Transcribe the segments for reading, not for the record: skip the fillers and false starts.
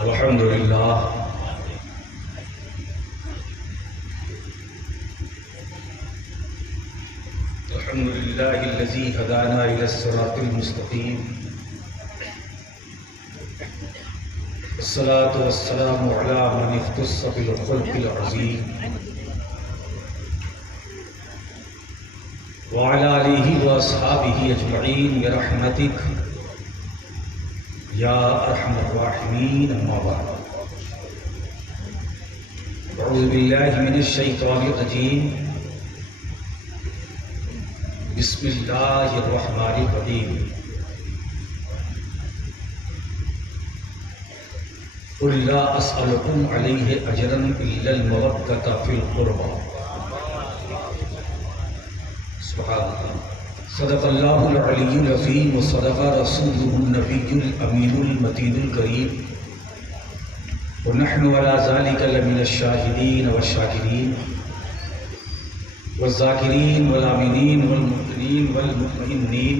الحمد لله الذي هدانا إلى الصراط المستقيم والصلاة والسلام على من اختص بالخلق العظيم وعلى آله وأصحابه أجمعين برحمتك یا ارحم الراحمین. اما بعد اعوذ باللہ من الشیطان الرجیم. بسم اللہ الرحمن الرحیم. قل لا اسألکم علیہ اجرا الا المودۃ فی القربى. سبحان اللہ. صدق اللہ العلی العظیم وصدق رسولہ النبی الامین المتین الکریم ونحن على ذلك لمن الشاہدین والشاکرین والذاکرین والآمنین والمؤمنین والمطمئنین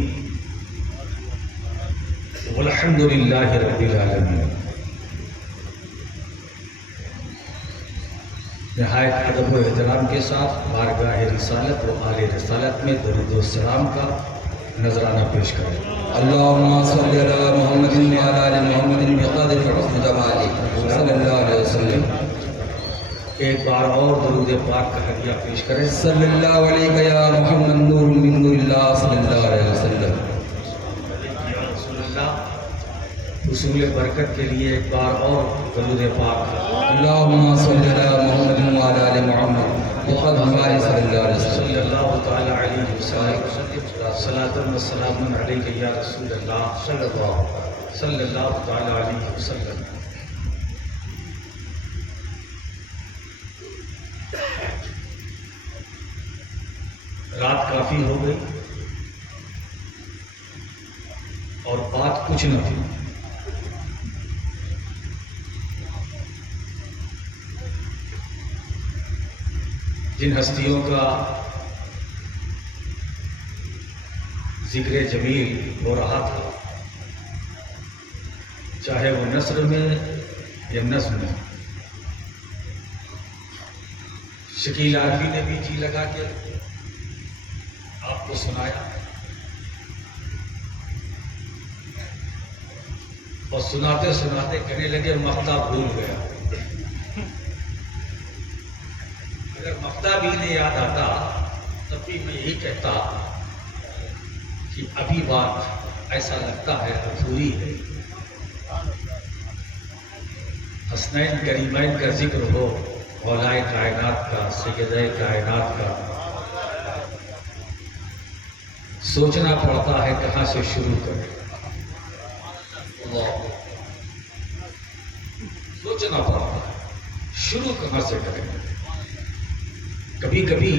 والحمد للہ رب العالمین. نہایت ادب و احترام کے ساتھ بارگاہ رسالت و آل رسالت میں درود و سلام کا نذرانہ پیش کریں. اللہم صلی علی محمد وعلی آل محمد بقدر حسن جمالک صلی اللہ علیہ وسلم. ایک بار اور درود پاک کا ہدیہ پیش کریں. صلی اللہ علیہ یا محمد نور من نور اللہ صلی اللہ علیہ وسلم. یا رسول اللہ، حصول برکت کے لیے ایک بار اور درود پاک. اللہم صلی علی محمد وعلی آل محمد بقدر جمالک صلی اللہ علیہ وسلم. صلی اللہ تعالی علیہ وسلم. صلاۃ و سلام علیک یا رسول اللہ صلی اللہ تعالی علیہ وسلم. رات کافی ہو گئی اور بات کچھ نہ تھی. جن ہستیوں کا ذکر جمیل ہو رہا تھا، چاہے وہ نثر میں یا نظم میں، شکیل عارفی نے بھی جی لگا کے آپ کو سنایا اور سناتے سناتے کہنے لگے مقطع بھول گیا. اگر مقطع بھی نہیں یاد آتا تب بھی میں یہی کہتا کہ ابھی بات ایسا لگتا ہے ادھوری ہے. حسنین کریمین کا ذکر ہو، مولائے کائنات کا، سیدہ کائنات کا، سوچنا پڑتا ہے کہاں سے شروع کریں. سوچنا پڑتا ہے شروع کہاں سے کریں. کبھی کبھی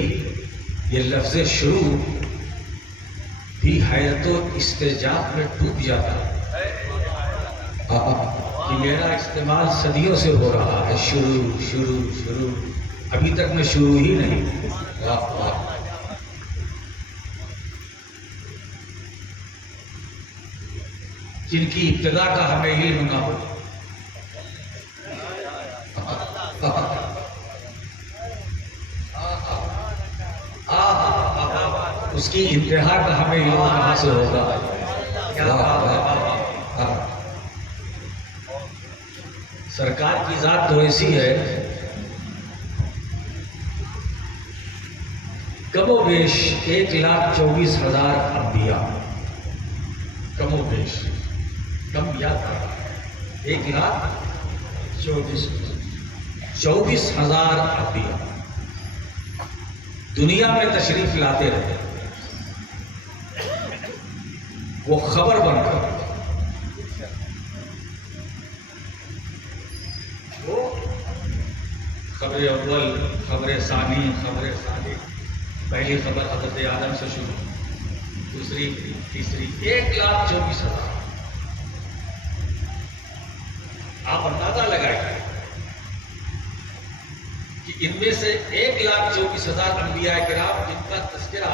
یہ لفظ شروع بھی حیرت و استعجاب میں ڈوب جاتا ہے کہ میرا استعمال صدیوں سے ہو رہا ہے. شروع شروع شروع، ابھی تک میں شروع ہی نہیں. جن کی ابتدا کا ہمیں علم نہ ہو، اس کی انتہا کا ہمیں علم کہاں سے ہوگا. سرکار کی ذات تو ایسی ہے، کم و بیش 1,24,000 انبیاء، کم و بیش، کم یا تھا 1,24,000 انبیاء دنیا میں تشریف لاتے رہے. وہ خبر بن کر، وہ خبر اول، خبر ثانی، خبر ثالث. پہلی خبر حضرت آدم سے شروع، دوسری، تیسری، 1,24,000. آپ اندازہ لگائیں کہ ان میں سے 1,24,000 انبیاء کرام جن کا تذکرہ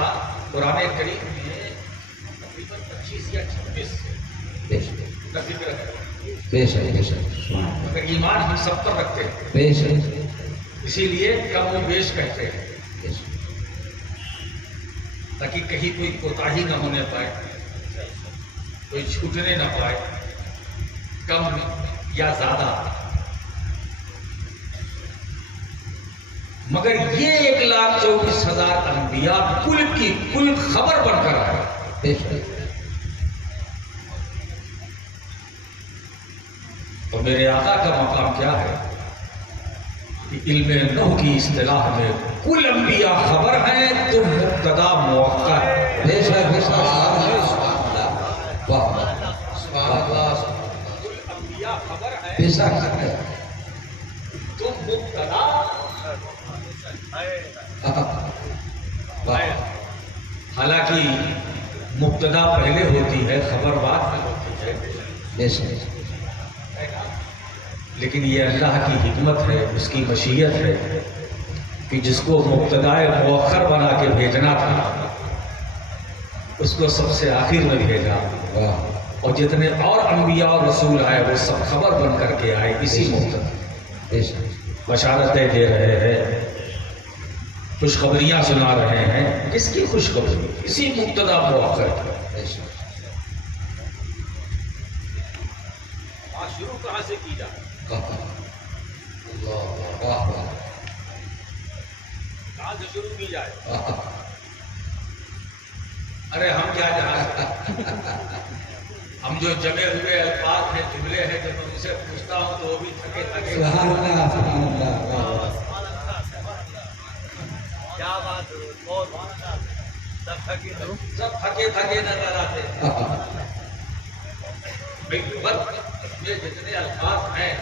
قرآن کریم میں تقریباً 25 یا 26 کا ذکر ہے. بے شک بے شک مگر ایمان ہم سب پر رکھتے ہیں، بے شک اسی لیے کم و بیش کہتے ہیں، بے شک تاکہ کہیں کوئی کوتاہی نہ ہونے پائے، کوئی چھوٹنے نہ پائے، کم یا زیادہ۔ مگر یہ 1,24,000 انبیاء کل کی کل خبر بن کر آئے۔ بے شک اور میرے آقا کا مقام کیا ہے کہ علم نحو کی اصطلاح میں کل انبیاء خبر ہیں تو مبتدا مؤخر ہے۔ بے شک بے شک واہ کل انبیاء خبر ہیں بے شک تو مبتدا حالانکہ مبتدا پہلے ہوتی ہے، خبر بعد میں ہوتی ہے، بے شک لیکن یہ اللہ کی حکمت ہے، اس کی مشیت ہے کہ جس کو مبتدا مؤخر بنا کے بھیجنا تھا اس کو سب سے آخر میں بھیجا، واہ اور جتنے اور انبیاء اور رسول آئے وہ سب خبر بن کر کے آئے اسی مبتدا، بے شک بشارتیں دے رہے ہیں، خوشخبریاں سنا رہے ہیں۔ کس کی خوشخبری؟ اسی مبتدا مؤخر کی۔ بے شک بات شروع کہاں سے کی جائے؟ اللہ واہ واہ کہاں سے شروع کی جائے؟ واہ ارے ہم کیا جانتے ہیں؟ ہم جو جمے ہوئے الفاظ ہیں، جملے ہیں، جب میں ان سے پوچھتا ہوں تو وہ بھی تھکے تھکے سبحان اللہ سبحان اللہ واہ کیا بات ہے، بہت سب تھکے تھکے نظر آتے ہیں۔ واہ بس یہ جتنے الفاظ ہیں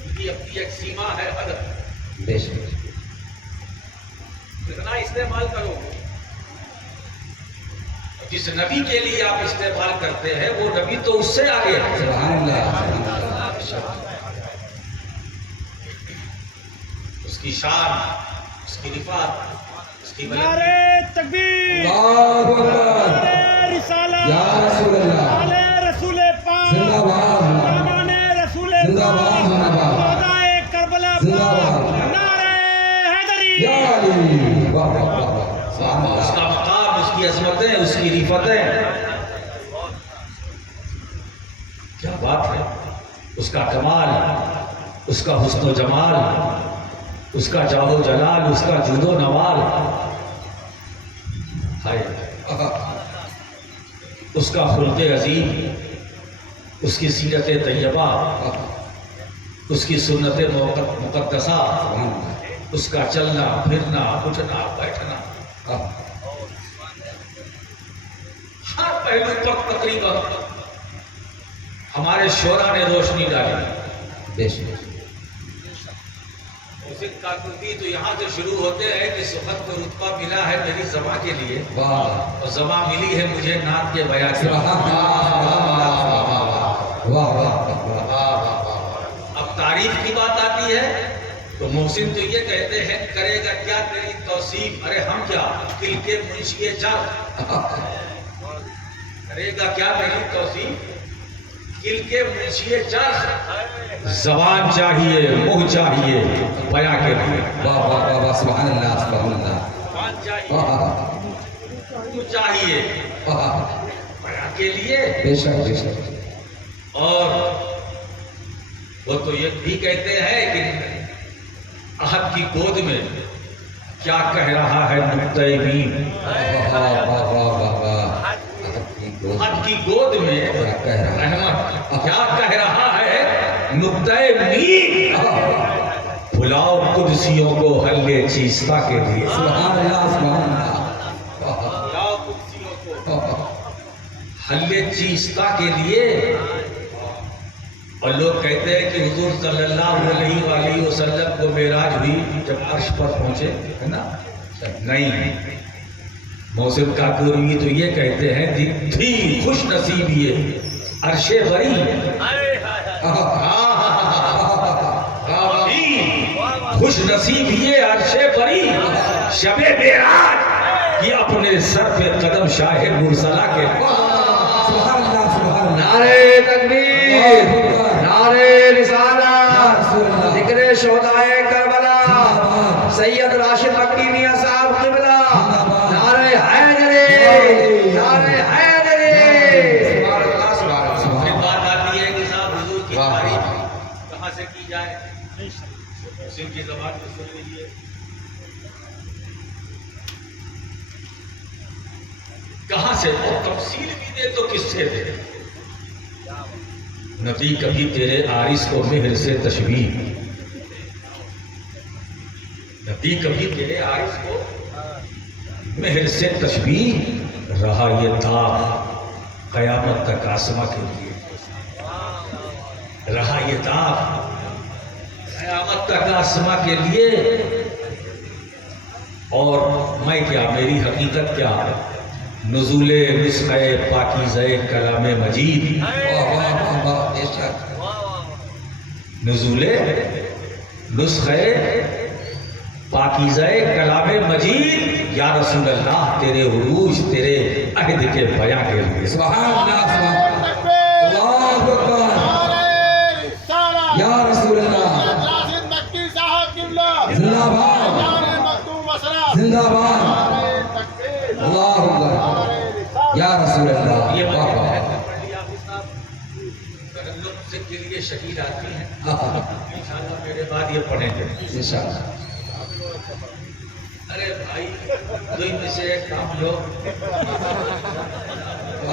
ان کی اپنی ایک سیما ہے، حد، بے شک کتنا استعمال کرو۔ جس نبی کے لیے آپ استعمال کرتے ہیں وہ نبی تو اس سے آگے ہے۔ سبحان اللہ سبحان اللہ اس کی شان، اس کی رفعت، اس کی بلندی، نعرہ تکبیر، اللہ اکبر نعرہ رسالت، یا رسول اللہ نعرہ رسول پاک، زندہ باد فرمان رسول زندہ باد زندہ باد خدائے کربلا زندہ پاک، باد نعرہ حیدری، یا علی واہ واہ واہ واہ سبحان اس کا اللہ مقام، اس کی عظمتیں، اس کی رفتیں، کیا بات ہے! اس کا کمال، اس کا حسن و جمال، اس کا جاہ و جلال، اس کا جود و نوال، ہائے اس کا خلق عظیم، اس کی سیرت طیبہ، اس کی سنت مقدسہ، اس کا چلنا پھرنا اٹھنا بیٹھنا، ہر پہلو پر تقریباً ہمارے شعراء نے روشنی ڈالی۔ بے شک محسن کاکردی تو یہاں سے شروع ہوتے ہیں کہ سخن کو رتبہ ملا ہے میری زباں کے لیے، واہ اور زباں ملی ہے مجھے نعت کے بیان کے سبحان اللہ واہ واہ واہ اب تعریف کی بات آتی ہے تو محسن تو یہ کہتے ہیں کرے گا کیا تیری توصیف، ارے ہم کیا دل کے منشی جان، کرے گا کیا تیری توصیف، دل کے منشی جان، زبان چاہیے، منہ چاہیے بیان کے لیے، واہ واہ واہ سبحان اللہ سبحان اللہ زبان چاہیے، واہ منہ چاہیے واہ بیان کے لیے۔ بے شک بے شک اور وہ تو یہ بھی کہتے ہیں کہ احد کی گود میں کیا کہہ رہا ہے نقطۂ میم، واہ واہ واہ واہ واہ احد کی گود میں رحمت کیا کہہ رہا ہے نقطۂ میم، بلاؤ قدسیوں کو حل چیستہ کے لیے، سبحان اللہ سبحان اللہ بلاؤ قدسیوں کو حل چیستہ کے لیے۔ اور لوگ کہتے ہیں کہ حضور صلی اللہ علیہ وآلہ وسلم کو معراج ہوئی جب عرش پر پہنچے، ہے نا؟ نہیں، محسن کاکوری تو یہ کہتے ہیں تھی خوش نصیب یہ عرش بری، خوش نصیب یہ عرش بری، شب معراج یہ اپنے سر پہ قدم شاہ مرسلہ کے، سبحان اللہ سبحان اللہ نعرے تکبیر نعرے رسالت ذکر شہدائے کربلا سید راشد مکی میاں صاحب قبلہ نعرے حیدری نعرے حیدری سبحان اللہ سبحان اللہ پھر بات آتی ہے کہ صاحب حضور کی تعریف کہاں سے کی جائے؟ مسلم کی زبان میں سن لیجیے. کہاں سے اور تفصیل بھی دے تو کس سے دے؟ نبی کبھی تیرے عارض کو مہر سے تشبیہ، نبی کبھی تیرے عارض کو مہر سے تشبیہ، رہا یہ داغ قیامت تک آسما کے لیے، رہا یہ داغ قیامت تک آسما کے لیے. اور میں کیا، میری حقیقت کیا، نزول نسخہ پاکیزہ کلام مجید، واہ واہ واہ واہ بے شک نزول نسخہ پاکیزہ کلام مجید. یا رسول اللہ تیرے عروج تیرے عہد کے بیان کے لیے. سبحان اللہ سبحان اللہ اکبر یا رسول اللہ زندہ باد زندہ باد اللہ اکبر یا رسول اللہ یہ واہ واہ سے کے لیے شہید آدمی ہیں، آہا، انشاءاللہ میرے بعد یہ پڑھیں گے. انشاءاللہ ارے بھائی دو میں سے ایک کام لو.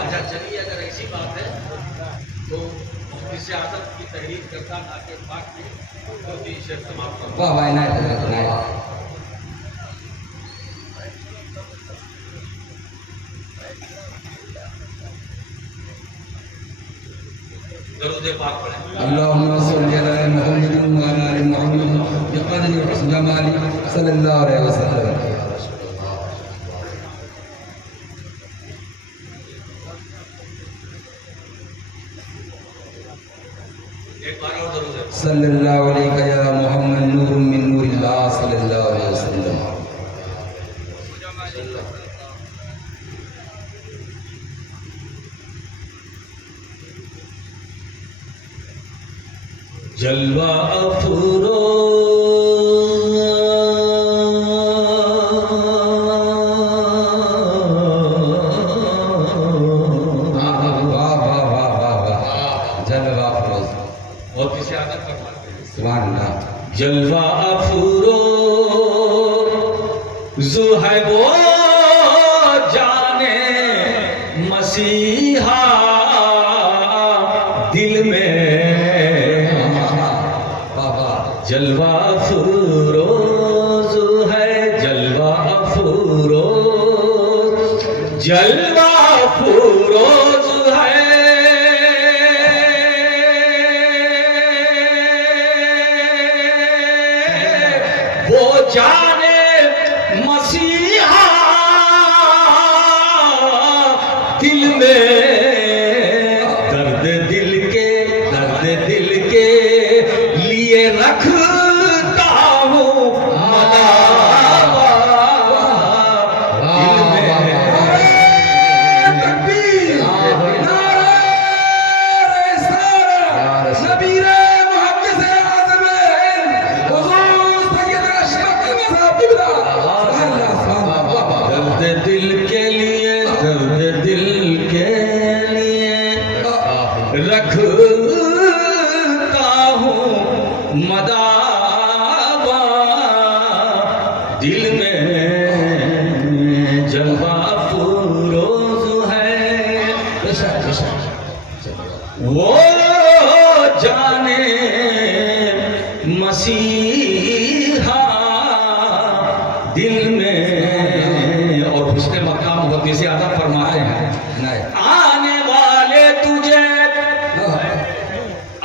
اچھا چلیے، اگر ایسی بات ہے تو اس سے عادت کی تحریر کرتا تاکہ پاک کی تو شیخ تمام کروں. واہ واہ عنایت حضرت عنایت درود پاک پڑھیں. اللهم صل على محمد وعلى ال محمد بقدر حسن جماله صلی اللہ علیہ وسلم. ایک بار اور درود ہے. صلی اللہ علیہ یا محمد نور من نور اللہ صلی اللہ علیہ وسلم. جلوہ افروز واہ واہ واہ واہ واہ جلوہ افروز اور کسی عادت فرماتے ہیں. سبحان اللہ جلوہ افروز ہے وہ جانے مسیحا دل میں جلوہ افروز ہے، جلوہ افروز، جلوہ افروز ہے وہ جانے مسیحا دل میں. درد دل کے لیے رکھتا ہوں مداوا دل میں. تکبیر نعرہ رسالت نبی محمد اعظم حضور سید اشرف صاحب قبلہ سبحان اللہ سبحان اللہ. درد دل کے لیے، درد دل کے لیے رکھتا ہوں مداوا دل میں. جلوہ افروز ہے بے شک بے شک وہ جانے مسیحا دل میں. اور حسن مقام ہوتی سے آدھا فرماتے ہیں، عنایت آنے والے تجھے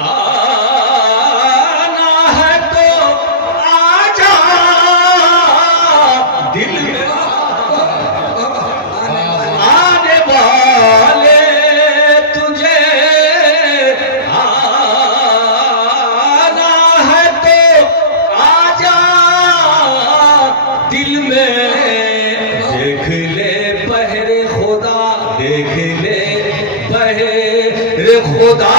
آنا ہے تو آجا دل میں. آنے والے تجھے آنا ہے تو آجا دل میں. دیکھ لے بہر خدا، دیکھ لے بہر خدا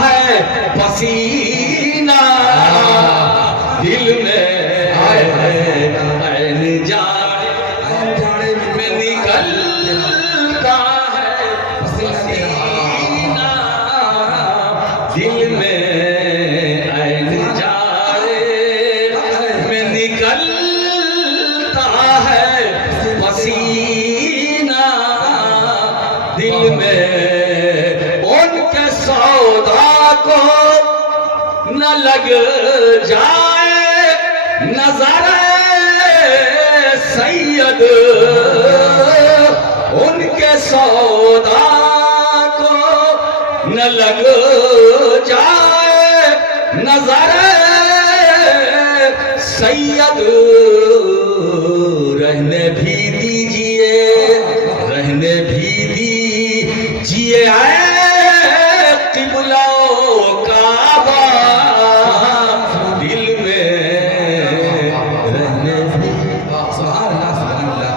ہے پسینہ دل میں عین جاڑے میں نکلتا ہے پسینہ دل میں عین جاڑے میں نکلتا ہے پسینہ دل میں ان کے سودا کو نہ لگ جائے نظر سید ان کے سودا کو نہ لگ جائے نظر سید رہنے بھی دیجئے رہنے بھی دیجئے اے قبلہ و کعبہ دل میں رہنے بھی سبحان اللہ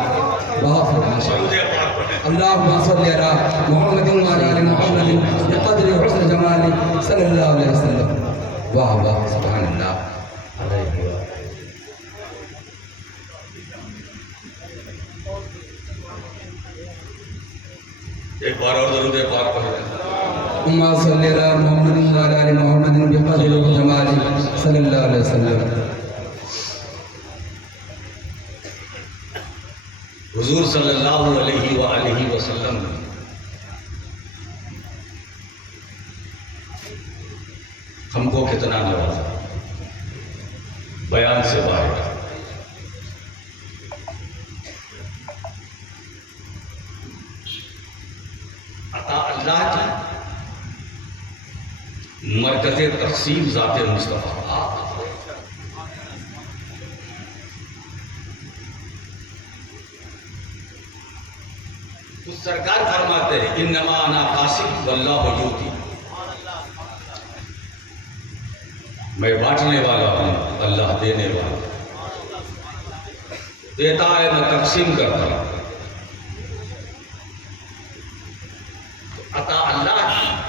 بہت اللہم صلی علی محمد وعلی آل محمد بقدر حسن جمال صلی اللہ علیہ وسلم واہ واہ سبحان اللہ ایک بار اور درود پاک پڑھیں اللہم صلی علی محمد وعلی آل محمد بقدر جمال صلی اللہ علیہ وسلم حضور صلی اللہ علیہ وآلہ وسلم ہم کو کتنا نوازا بیان سے باہر عطا اللہ کی مرکز تقسیم ذات مصطفیٰ اس سرکار فرماتے ہیں انما انا قاسم واللہ یؤتی میں بانٹنے والا ہوں اللہ دینے والا دیتا ہے میں تقسیم کرتا ہوں عطا اللہ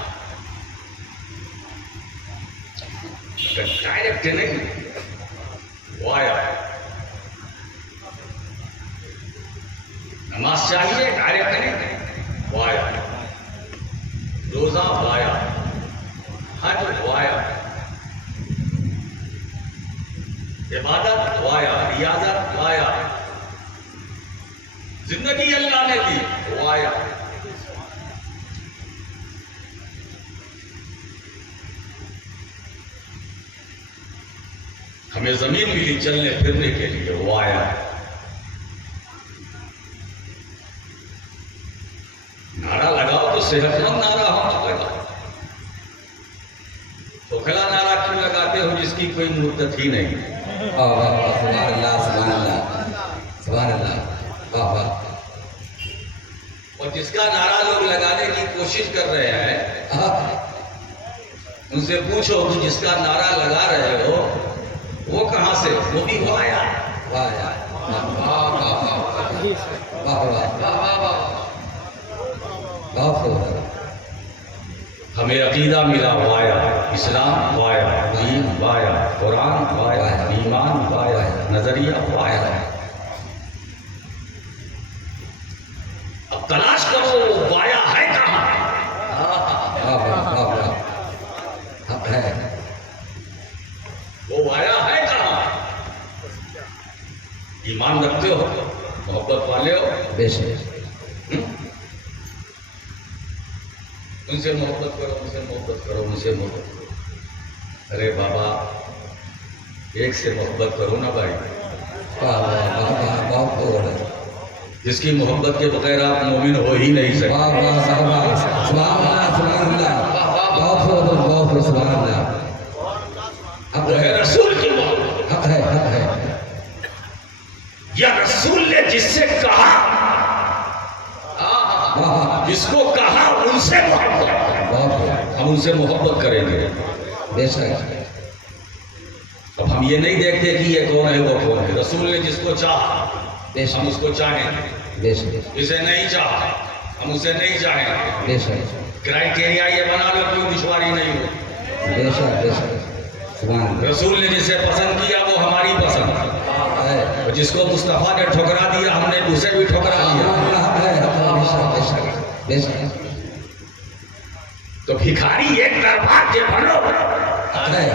اگر ڈائریکٹ نہیں وہ آیا نماز چاہیے ڈائریکٹ نہیں وہ آیا روزہ وہ آیا حج وہ آیا عبادت وہ آیا ریاضت وہ آیا زندگی اللہ نے دی وہ آیا ہمیں زمین ملی چلنے پھرنے کے لیے وہ آیا نعرہ لگاؤ تو صحت مند نعرہ ہونا لگاؤ کھوکھلا نعرہ کیوں لگاتے ہو جس کی کوئی مدت ہی نہیں سبحان اللہ سبحان اللہ سبحان اللہ واہ واہ اور جس کا نعرہ لوگ لگانے کی کوشش کر رہے ہیں ان سے پوچھو کہ جس کا نعرہ لگا رہے ہو وہ کہاں سے وہ بھی وہ آیا ہمیں عقیدہ ملا وہ آیا اسلام وہ آیا دین وہ آیا قرآن وہ آیا ایمان وہ آیا نظریہ وہ آیا اب تلاش کرو وہ وایا ہے کہاں وہ وایا ہے کہاں ایمان رکھتے ہو محبت والے ہو بے شک ان سے محبت کرو ان سے محبت کرو ان سے محبت کرو ارے بابا ایک سے محبت کرو نا بھائی جس کی محبت کے بغیر آپ مومن ہو ہی نہیں سکتے وہ ہے رسول کی محبت یا رسول نے جس سے کہا جس کو کہا ان سے محبت ہم ان سے محبت کریں گے بے شک اب ہم یہ نہیں دیکھتے کہ یہ کون ہے وہ کون ہے رسول نے جس کو چاہا ہم اس کو چاہیں گے بے شک جسے نہیں چاہا ہم اسے نہیں چاہیں گے بے شک کرائٹیریا یہ بنا لو کوئی دشواری نہیں ہو بے شک بے شک سبحان اللہ رسول نے جسے پسند کیا وہ ہماری پسند ہے اور جس کو مصطفیٰ نے ٹھکرا دیا ہم نے اسے بھی ٹھکرا دیا بے شک بے شک تو بھکاری ایک دربار کے بنو ہے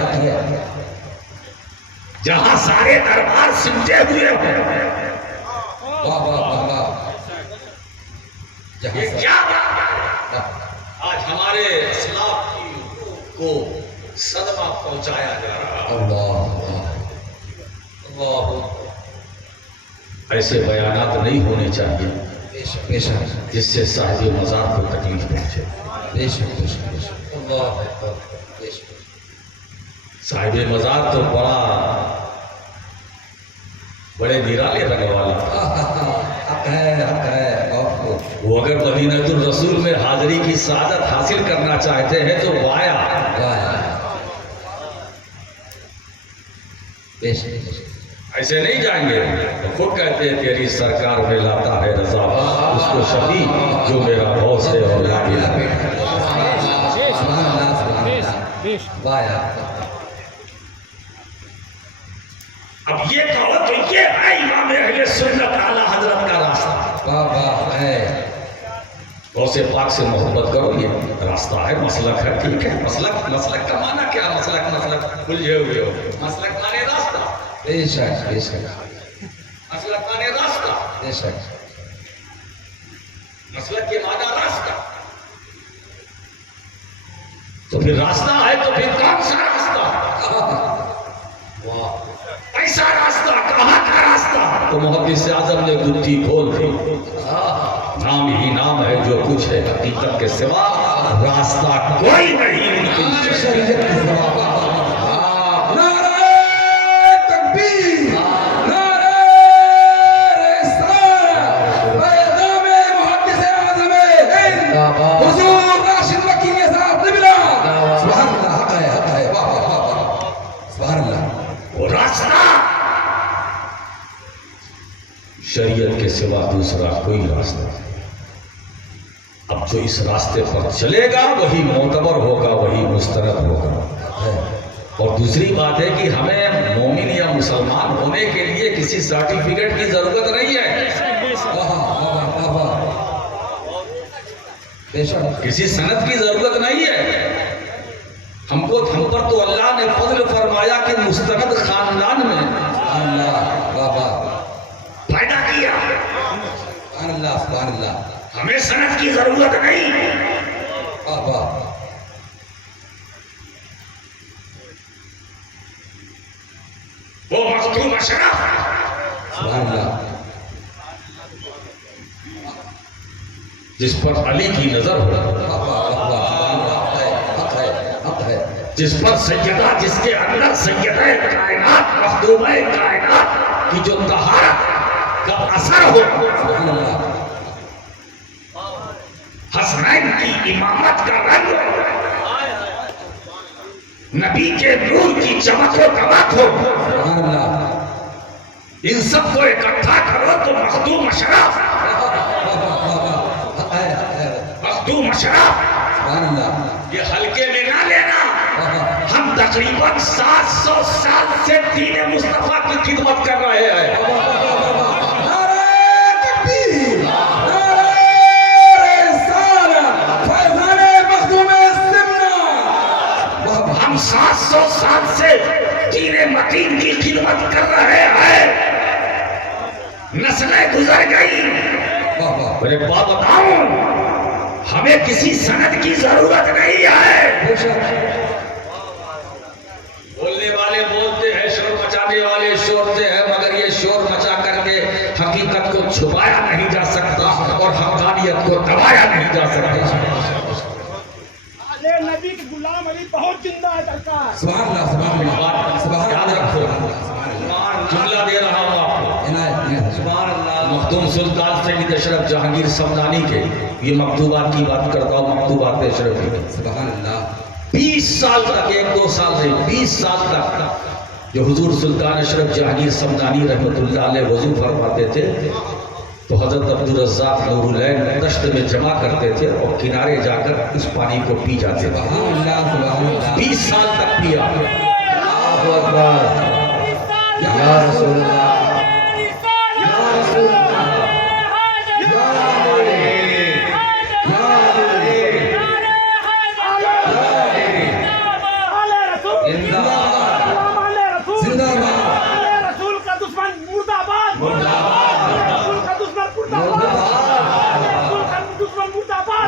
جہاں سارے دربار سمٹے ہوئے ہوں واہ واہ واہ واہ جہاں یہ سے کیا بات ہے؟ آج ہمارے اسلاف کی روح کو صدمہ پہنچایا جا رہا ہے اللہ ایسے بیانات نہیں ہونے چاہیے بے شک بے شک جس سے صاحب مزار کو تکلیف پہنچے بے شک بے شک بے شک اللہ بے شک صاحب مزار تو بڑے نرالے رنگ والا حق ہے وہ اگر مدینہ الرسول میں حاضری کی سعادت حاصل کرنا چاہتے ہیں تو وایا بے شک ایسے نہیں جائیں گے تو خود کہتے ہیں تیری سرکار میں لاتا ہے رضا اس کو شفیع جو میرا بوس ہے اور لا سبحان اللہ سبحان بیش اللہ بیش واہ اب یہ کہو تو یہ ہے امام اہل سنت اعلیٰ حضرت کا راستہ واہ واہ ہے غوث پاک سے محبت کرو یہ راستہ ہے مسلک ہے ٹھیک ہے مسلک کا معنی کیا مسلک الجھے ہوئے ہو مسلک مانے راستہ بے شک بے شک مسلک مانے راستہ بے شک مسلک کے معنی راستہ تو پھر راستہ ہے تو پھر کون سا راستہ ایسا راستہ کہاں کا راستہ تو محدث اعظم نے گتھی کھول دی نام ہی نام ہے جو کچھ ہے حقیقت کے سوا راستہ کوئی نہیں ان کی شریعت کی سوا نعرہ تکبیر نعرہ رسالت پیغام محدث اعظم ہند حضور راشد وکیل صاحب نبلا سبحان اللہ حق ہے واہ واہ واہ سبحان اللہ وہ راستہ شریعت کے سوا دوسرا کوئی راستہ نہیں۔ اب جو اس راستے پر چلے گا وہی معتبر ہوگا وہی مستند ہوگا اور دوسری بات ہے کہ ہمیں مومن یا مسلمان ہونے کے لیے کسی سرٹیفکیٹ کی ضرورت نہیں ہے بے شک کسی سند کی ضرورت نہیں ہے ہم پر تو اللہ نے فضل فرمایا کہ مستند خاندان میں اللہ واہ واہ پیدا کیا سبحان اللہ ہمیں سند کی ضرورت نہیں واہ واہ وہ مختوم اشرف سبحان اللہ جس پر علی کی نظر ہو واہ واہ واہ سبحان اللہ حق ہے حق ہے جس پر سیدہ جس کے اندر سیدہ کائنات مخدومہ کائنات کی جو طہارت کا اثر ہو سبحان اللہ حسنین کی امامت کا رنگ نبی کے نور کی چمک و دمک ہو سبحان اللہ ان سب کو اکٹھا کرو تو مخدوم اشرف حق ہے مخدوم اشرف سبحان اللہ یہ ہلکے میں نہ لینا ہم تقریباً 700 سال سے دین مصطفیٰ کی خدمت کر رہے ہیں نعرہ تکبیر نعرہ رسالت فیضان مخدوم السنہ ہم 700 سال سے دین متین کی خدمت کر رہے ہیں نسلیں گزر گئی واہ واہ میرے باپ بتاؤں ہمیں کسی سند کی ضرورت نہیں ہے بے شک بولنے والے بولتے ہیں شور مچانے والے شورتے ہیں مگر یہ شور مچا کر کے حقیقت کو چھپایا نہیں جا سکتا اور حقانیت کو دبایا نہیں جا سکتا آلے نبی کے غلام علی بہت زندہ ہے سرکار سبحان اللہ سبحان اللہ سبحان یاد اللہ رکھو جملہ دے رہا ہوں آپ کو عنایت مخدوم سلطان سید اشرف جہانگیر سمدانی کے یہ مکتوبات کی بات کرتا ہوں مکتوبات اشرف کی سبحان اللہ 20 سال تک 1-2 سال سے 20 سال تک جو حضور سلطان اشرف جہانگیر سمدانی رحمت اللہ علیہ وضو فرماتے تھے تو حضرت عبدالرزاق نورالعین دشت میں جمع کرتے تھے اور کنارے جا کر اس پانی کو پی جاتے تھے. سبحان اللہ سبحان اللہ 20 سال تک پیا. اللہ اکبر یا رسول اللہ یا رسول اللہ یا علی یا علی زندہ باد رسول کا دشمن مردہ باد مرد آباد رسول کا دشمن مردہ باد رسول کا دشمن مردہ باد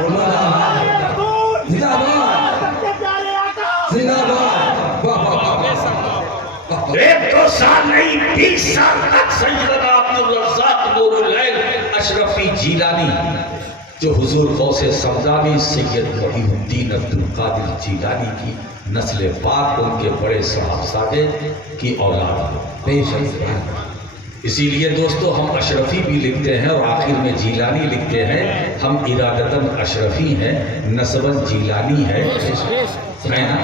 رسول زندہ باد سب سے پیارے آقا زندہ باد واہ واہ واہ واہ. 1-2 سال نہیں 20 سال تک سیدنا عبدالرزاق نورالعین اشرفی جیلانی جو حضور غوث سمدانی سید وحی الدین عبدالقادر جیلانی کی نسل پاک ان کے بڑے صاحبزادے کی اولاد ہے. بے شک اسی لیے دوستو ہم اشرفی بھی لکھتے ہیں اور آخر میں جیلانی لکھتے ہیں. ہم ارادتاً اشرفی ہیں، نسباً جیلانی ہے نا.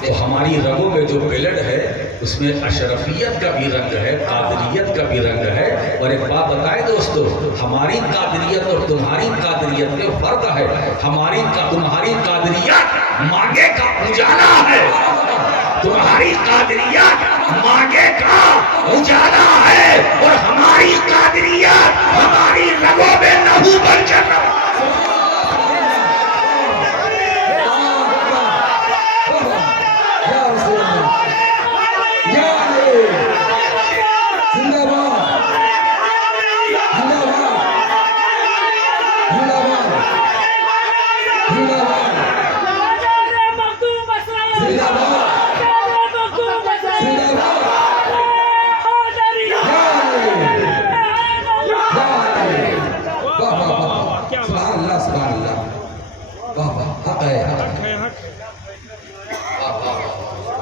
تو ہماری رگوں میں جو بلڈ ہے اس میں اشرفیت کا بھی رنگ ہے، قادریت کا بھی رنگ ہے. اور ایک بات بتائیں دوستو، ہماری قادریت اور تمہاری قادریت میں فرق ہے. تمہاری قادریت مانگے کا اجالا ہے، تمہاری قادریت مانگے کا اجالا ہے، اور ہماری قادریت ہماری رگوں میں لہو بن چل رہا ہے. یا رسول اللہ یا علی زندہ باد زندہ باد زندہ باد زندہ باد زندہ باد زندہ باد یا علی یا علی. واہ واہ واہ سبحان اللہ سبحان اللہ. واہ واہ حق ہے حق ہے.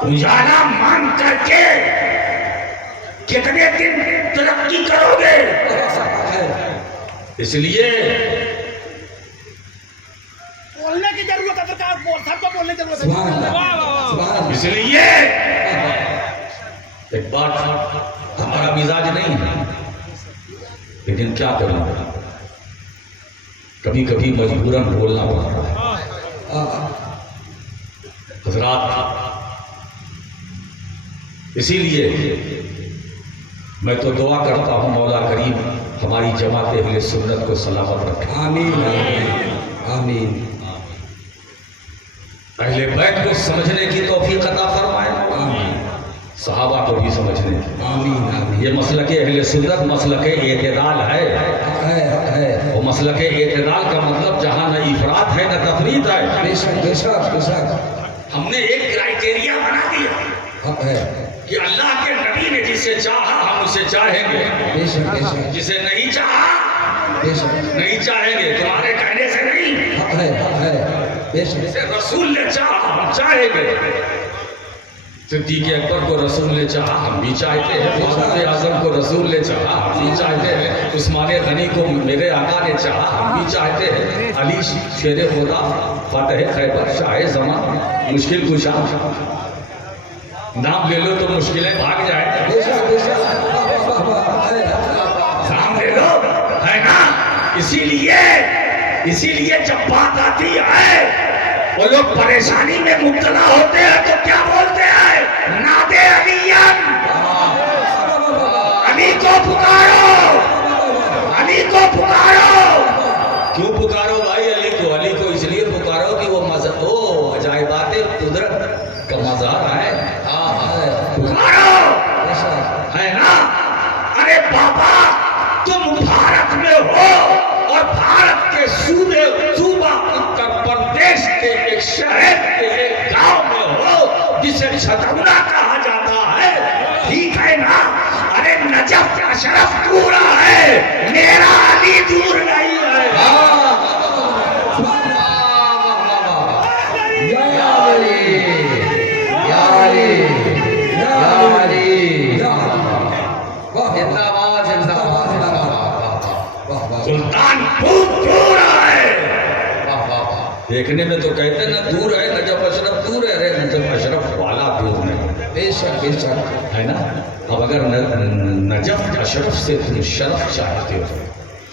اجالا مان کر کے کتنے دن ترقی کرو گے؟ اس لیے بولنے کی ضرورت ہے سرکار، سب کو بولنے کی ضرورت سبحان ہے. اللہ سبحان اللہ. اس لیے ایک بات ہمارا مزاج نہیں ہے، لیکن کیا کروں، کبھی کبھی مجبوراً بولنا پڑتا ہے. حضرات اسی لیے میں تو دعا کرتا ہوں مولا کریم ہماری جماعت اہل سنت کو سلامت رکھے، آمین آمین آمین. اہل بیت کو سمجھنے کی توفیق عطا فرمائے، آمین صحابہ کو بھی سمجھنے کی. آمین آمین. یہ مسلک اہل سنت مسلک اعتدال ہے. حق ہے حق ہے. وہ مسلک اعتدال کا مطلب جہاں نہ افراد ہے نہ تفرید ہے. بے شک بے شک بے شک. ہم نے ایک کرائٹیریا بنا دیا حق ہے. کہ اللہ کے نبی نے جسے چاہا ہم اسے چاہیں گے، بے شک بے شک جسے نہیں چاہا بے شک. نہیں چاہیں گے. تمہارے کہنے سے نہیں، حق ہے حق ہے. بے شک جسے رسول نے چاہا ہم چاہیں گے. صدیق اکبر کو رسول نے چاہا ہم بھی چاہتے ہیں، فاروق اعظم کو رسول نے چاہا ہم بھی چاہتے ہیں، عثمان غنی کو میرے آقا نے چاہا ہم بھی چاہتے ہیں، علی شیر خدا فاتح خیبر شاہ زمان مشکل کشا، نام لے لو تو مشکلیں بھاگ جائیں. بے شک بے شک. واہ واہ واہ واہ. حق ہے. نام لے لو ہے نا. اسی لیے جب بات آتی ہے وہ لوگ پریشانی میں مبتلا ہوتے ہیں تو کیا بولتے ہیں؟ نادے علی کو پکارو، علی کو پکارو. کیوں پکارو بھائی علی کو؟ علی کو اس لیے پکارو کہ وہ عجائبات قدرت کا مزار ہے. پکارو ہے نا. ارے بابا تم بھارت میں ہو اور بھارت کے صوبہ اتر پردیش کے ایک شہر کے ایک گاؤں میں ہو جسے چھتونا کہا جاتا ہے، ٹھیک ہے نا. ارے نجف کا شرف دور ہے، میرا علی دور نہیں ہے. یا علی یا علی یا علی. واہ زندہ باد زندہ باد زندہ باد. واہ واہ. سلطان بہت دور ہے. واہ واہ واہ. دیکھنے میں تو کہتے ہیں نا دور ہے، نجف اشرف دور ہے. ارے نجف اشرف والا دور نہیں بے شک بے شک. ہے نا. اب اگر نجف اشرف سے تم شرف چاہتے ہو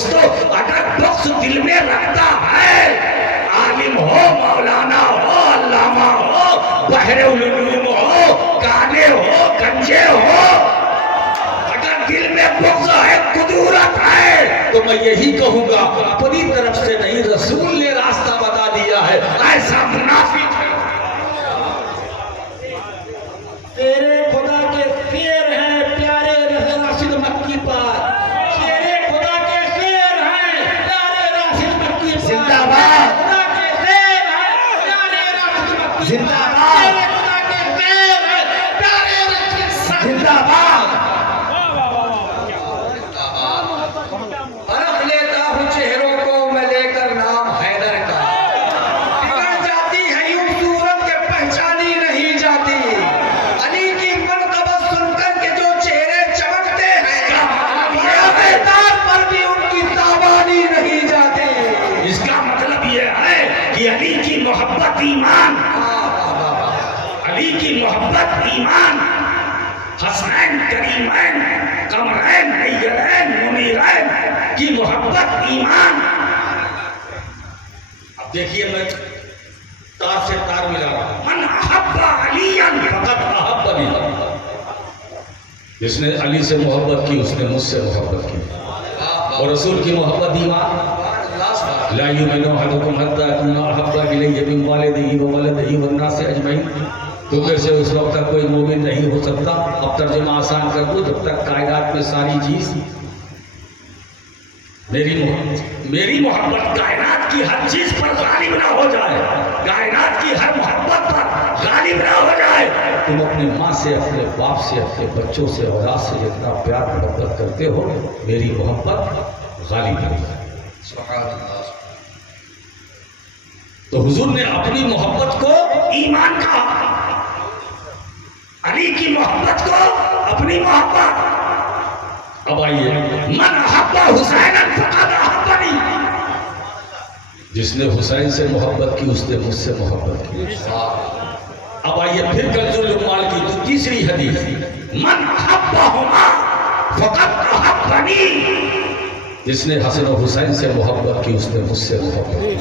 دوستو اگر بغض دل میں رکھتا ہے، عالم ہو، مولانا ہو، علامہ ہو، بحر العلوم ہو، کانے ہو، گنجے ہو، اگر دل میں بغض ہے، قدورت ہے، تو میں یہی کہوں گا اپنی طرف سے نہیں، رسول نے راستہ بتا دیا ہے، ایسا منافق ہے۔ تیرے خدا کے شیر ہیں پیارے راشد مکی پر، تیرے خدا کے شیر ہیں پیارے راشد مکی پر، زندہ باد، خدا کے شیر ہیں پیارے راشد مکی پر، زندہ باد، تیرے خدا کے شیر ہیں پیارے راشد زندہ باد۔ پرکھ لیتا ہوں چہروں کو میں لے کر نام حیدر کا، بگڑ جاتی ہے یوں صورت کے پہچانی نہیں جاتی، علی کی منقبت سن کر کے جو چہرے چمکتے ہیں، بیدار پر بھی ان کی تابانی نہیں جاتی۔ اس کا مطلب یہ ہے کہ علی کی محبت ایمان، علی کی محبت ایمان، حسنین کریمین قمرین نیرین منیرین کی محبت ایمان۔ اب دیکھیے میں تار سے تار ملا رہا ہوں، من احب علیاً فقط احبنی، جس نے علی سے محبت کی اس نے مجھ سے محبت کی، اور رسول کی محبت ایمان۔ لا یؤمن احدکم حتی اکون احب الیہ من والدہ وولدہ والناس اجمعین، تو میں سے اس وقت تک کوئی مومن نہیں ہو سکتا۔ اب ترجمہ آسان کر دو، جب تک کائنات میں ساری چیز میری محبت کائنات کی ہر چیز پر غالب نہ ہو جائے، کائنات کی ہر محبت پر غالب نہ ہو جائے، تم اپنے ماں سے، اپنے باپ سے، اپنے بچوں سے، اولاد سے جتنا پیار محبت کرتے ہو، میری محبت غالب ہو جائے۔ سبحان اللہ۔ تو حضور نے اپنی محبت کو ایمان کہا، علی کی محبت کو اپنی محبت۔ اب آئیے، من احب حسین فقد احبنی، جس نے حسین سے محبت کی اس نے مجھ سے محبت کی۔ اب آئیے پھر کنز العمال کی تو تیسری حدیث، من احبہما فقد احبنی، جس نے حسن و حسین سے محبت کی اس نے مجھ سے محبت کی،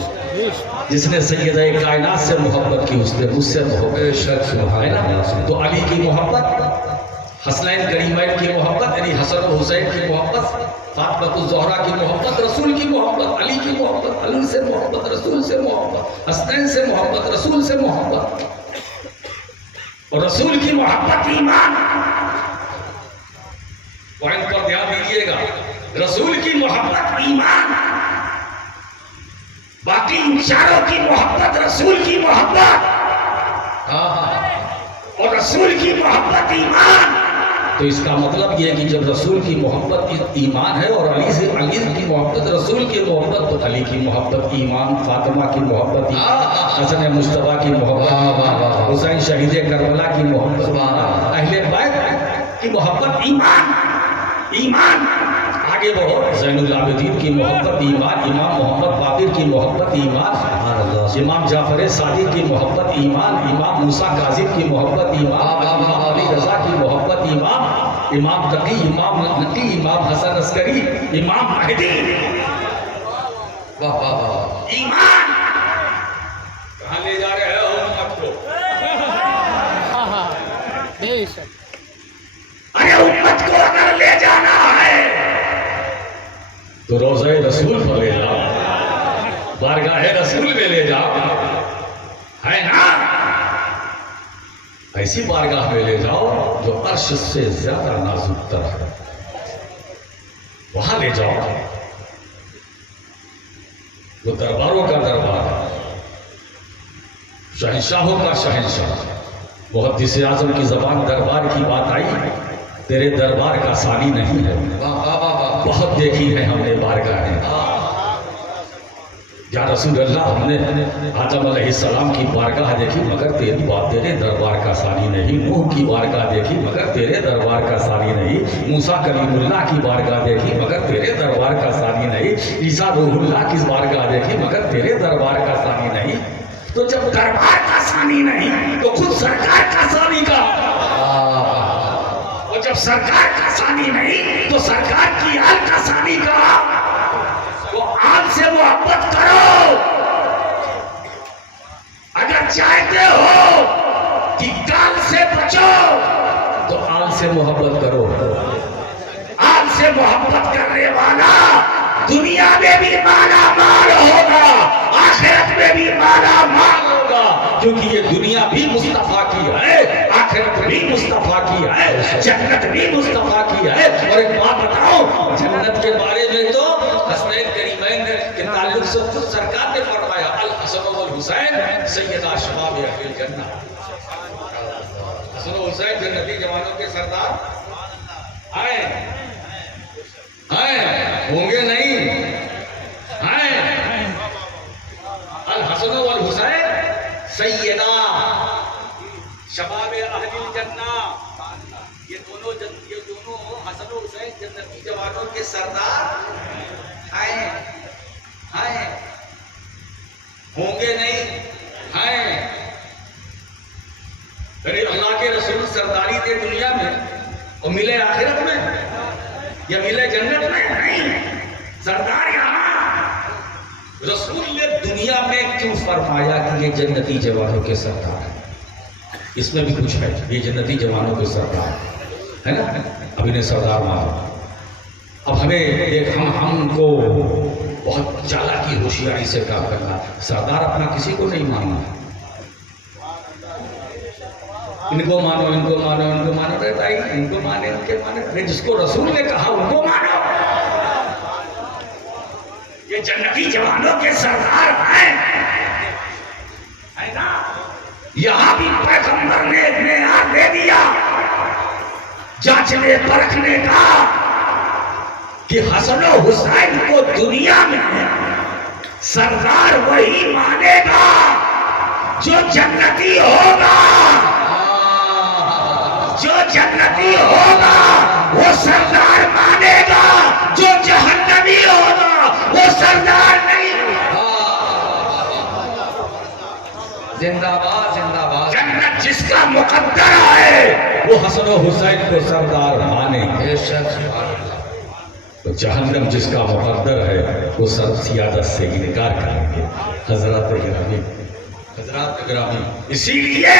جس نے سیدہ کائنات سے محبت کی اس نے مجھ سے محبت ہے نا۔ تو علی کی محبت، حسنین کریمین کی محبت یعنی حسن و حسین کی محبت، فاطمہ الزہرا کی محبت، رسول کی محبت، علی کی محبت، علی سے محبت، رسول سے محبت، حسنین سے محبت، رسول سے محبت، اور رسول کی محبت ایمان۔ پوائنٹ پر دھیان دیجیے گا، رسول کی محبت ایمان، باقی ان چاروں کی محبت رسول کی محبت، اور رسول کی محبت ایمان۔ تو اس کا مطلب یہ ہے کہ جب رسول کی محبت ایمان ہے اور علی کی محبت رسول کی محبت، تو علی کی محبت ایمان، فاطمہ کی محبت ایمان، حسن مصطفیٰ کی محبت، حسین شہید کربلا کی محبت، اہل بیت کی محبت ایمان، ایمان۔ آگے بڑھو، زین العابدین کی محبت ایمان، امام محمد باقر کی محبت ایمان، امام جعفر صادق کی محبت ایمان، امام موسیٰ کاظم کی محبت ایمان، امام علی رضا کی محبت ایمان، امام تقی، امام نقی، امام حسن عسکری، امام مہدی، واہ واہ واہ۔ ایمان۔ کہاں لے جا رہے ہو امت کو؟ ارے امت کو اگر لے جانا ہے تو روضہ رسول پر لے جاؤ، بارگاہ رسول میں لے جاؤ، ہے نا؟ ایسی بارگاہ میں لے جاؤ جو عرش سے زیادہ نازک تر ہے، وہاں لے جاؤ، وہ درباروں کا دربار ہے، شہنشاہوں کا شہنشاہ۔ محدث اعظم کی زبان دربار کی بات آئی، تیرے دربار کا ثانی نہیں ہے، بہت دیکھی ہے ہم نے بارگاہیں، یا رسول اللہ ہم نے آدم علیہ السلام کی بارگاہ دیکھی مگر تیری بات تیرے دربار کا ثانی نہیں، نوح کی بارگاہ دیکھی مگر تیرے دربار کا ثانی نہیں، موسیٰ کلیم اللہ کی بارگاہ دیکھی مگر تیرے دربار کا ثانی نہیں، عیسیٰ روح اللہ کی بارگاہ دیکھی مگر تیرے دربار کا ثانی نہیں۔ تو جب دربار کا ثانی نہیں تو خود سرکار کا ثانی کا، اور جب سرکار کا ثانی نہیں تو سرکار کی آل کا ثانی کا۔ سے محبت کرو. اگر چاہتے ہو کہ کال سے بچو تو آل سے محبت کرو. آل سے محبت کرنے والا دنیا میں بھی مالا مال ہوگا, آخرت میں بھی مالا مال ہوگا, کیونکہ یہ دنیا بھی مصطفیٰ کی ہے, آخرت بھی مصطفیٰ کی ہے, جنت بھی مصطفیٰ کی ہے. اور ایک بات بتاؤں, جنت کے بارے میں تو حسنین کریمین کے تعلق سے خود سرکار نے فرمایا, الحسن والحسین سیدہ شباب اہل الجنہ. حسن و حسین جنتی جوانوں کے سردار آئے ہوں گے نہیں, الحسن والحسین سیدہ شباب اہل الجنہ. یہ دونوں حسن و حسین جنتی جوانوں کے سردار ہوں گے نہیں. یعنی اللہ کے رسول سرداری دے دنیا میں اور ملے آخرت میں یا ملے جنت میں نہیں, سردار یہاں. رسول نے دنیا میں کیوں فرمایا کہ یہ جنتی جوانوں کے سردار ہیں؟ اس میں بھی کچھ ہے, یہ جنتی جوانوں کے سردار ہے نا. اب انہیں سردار مانو. اب ہمیں ایک ہم کو بہت چالاکی ہوشیاری سے کام کرنا. سردار اپنا کسی کو نہیں ماننا. ان کو مانو, ان کو مانو, ان کو مانو رہتا ہے, ان کو مانے, ان کے مانے. جس کو رسول نے کہا ان کو مانو. یہ جنتی جوانوں کے سردار ہیں نا. یہاں بھی پیغمبر نے ایک معیار دے دیا جانچنے پرکھنے کا کہ حسن و حسین کو دنیا میں سردار وہی مانے گا جو جنتی ہوگا. جو جنتی ہوگا وہ سردار مانے گا, جو جہنمی ہوگا وہ سردار نہیں. زندہ باد, زندہ باد. جنت جس کا مقدر ہے وہ حسن و حسین کو سردار مانے. بے شک, سبحان اللہ. تو جہنم جس کا مقدر ہے وہ سیادت سے انکار کریں گے. حضرات گرامی, اسی لیے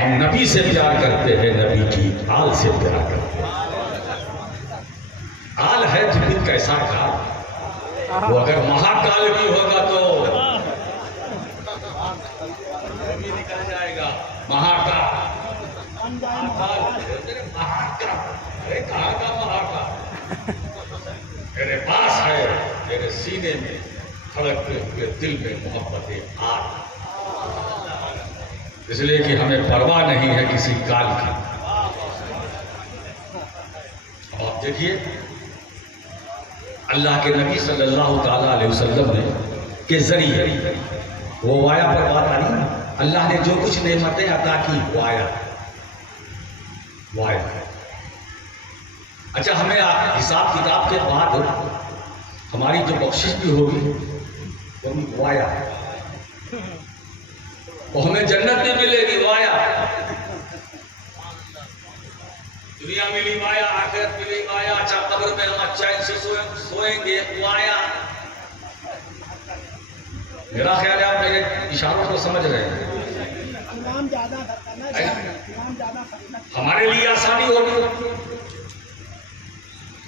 ہم نبی سے پیار کرتے ہیں, نبی کی آل سے پیار کرتے ہیں. آل ہے تو پھر کیسا کال, وہ اگر مہاکال بھی ہوگا تو بھی نکل جائے گا. مہاکال, ارے کہاں کا مہاکال؟ میرے پاس ہے, میرے سینے میں دھڑکتے ہوئے دل میں محبت آل. اس لیے کہ ہمیں پرواہ نہیں ہے کسی کال کی. اب آپ دیکھیے اللہ کے نبی صلی اللہ تعالیٰ علیہ وسلم نے کے ذریعے وہ وایا پر بات آئی. اللہ نے جو کچھ نعمتیں عطا کی وایا. اچھا, ہمیں حساب کتاب کے بعد ہماری جو بخشش بھی ہوگی وہ بھی وایا, وہ ہمیں جنت میں ملے گی وایا. دنیا ملی وایا, آخرت ملی وایا. اچھا, قبر میں ہم چین سے سوئیں گے وایا. میرا خیال ہے آپ میرے اشاروں کو سمجھ رہے ہیں. ہمارے لیے آسانی ہوگی,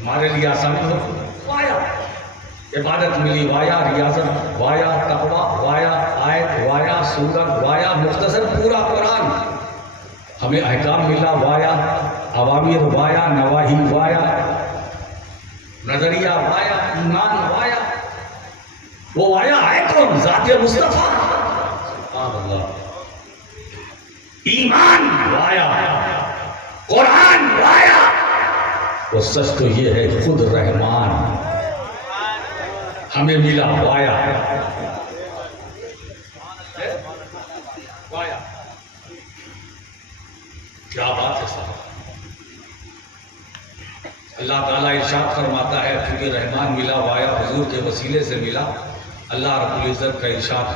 ہمارے لیے آسانی ہوگی. وایا عبادت ملی وایا, ریاضت وایا, تقویٰ وایا, آیت وایا, سورت وایا, مختصر پورا قرآن. ہمیں احکام ملا وایا, اوامر وایا, نواہی وایا, نظریہ وایا, ایمان وایا. وہ وایا ہے کون؟ ذات مصطفیٰ. ایمان وایا, قرآن وایا. وہ سچ تو یہ ہے خود رحمان ہمیں ملا وایا. کیا بات ہے صاحب. اللہ تعالیٰ ارشاد فرماتا ہے کیونکہ رحمان ملا وایا حضور کے وسیلے سے ملا. اللہ رب العزت کا ارشاد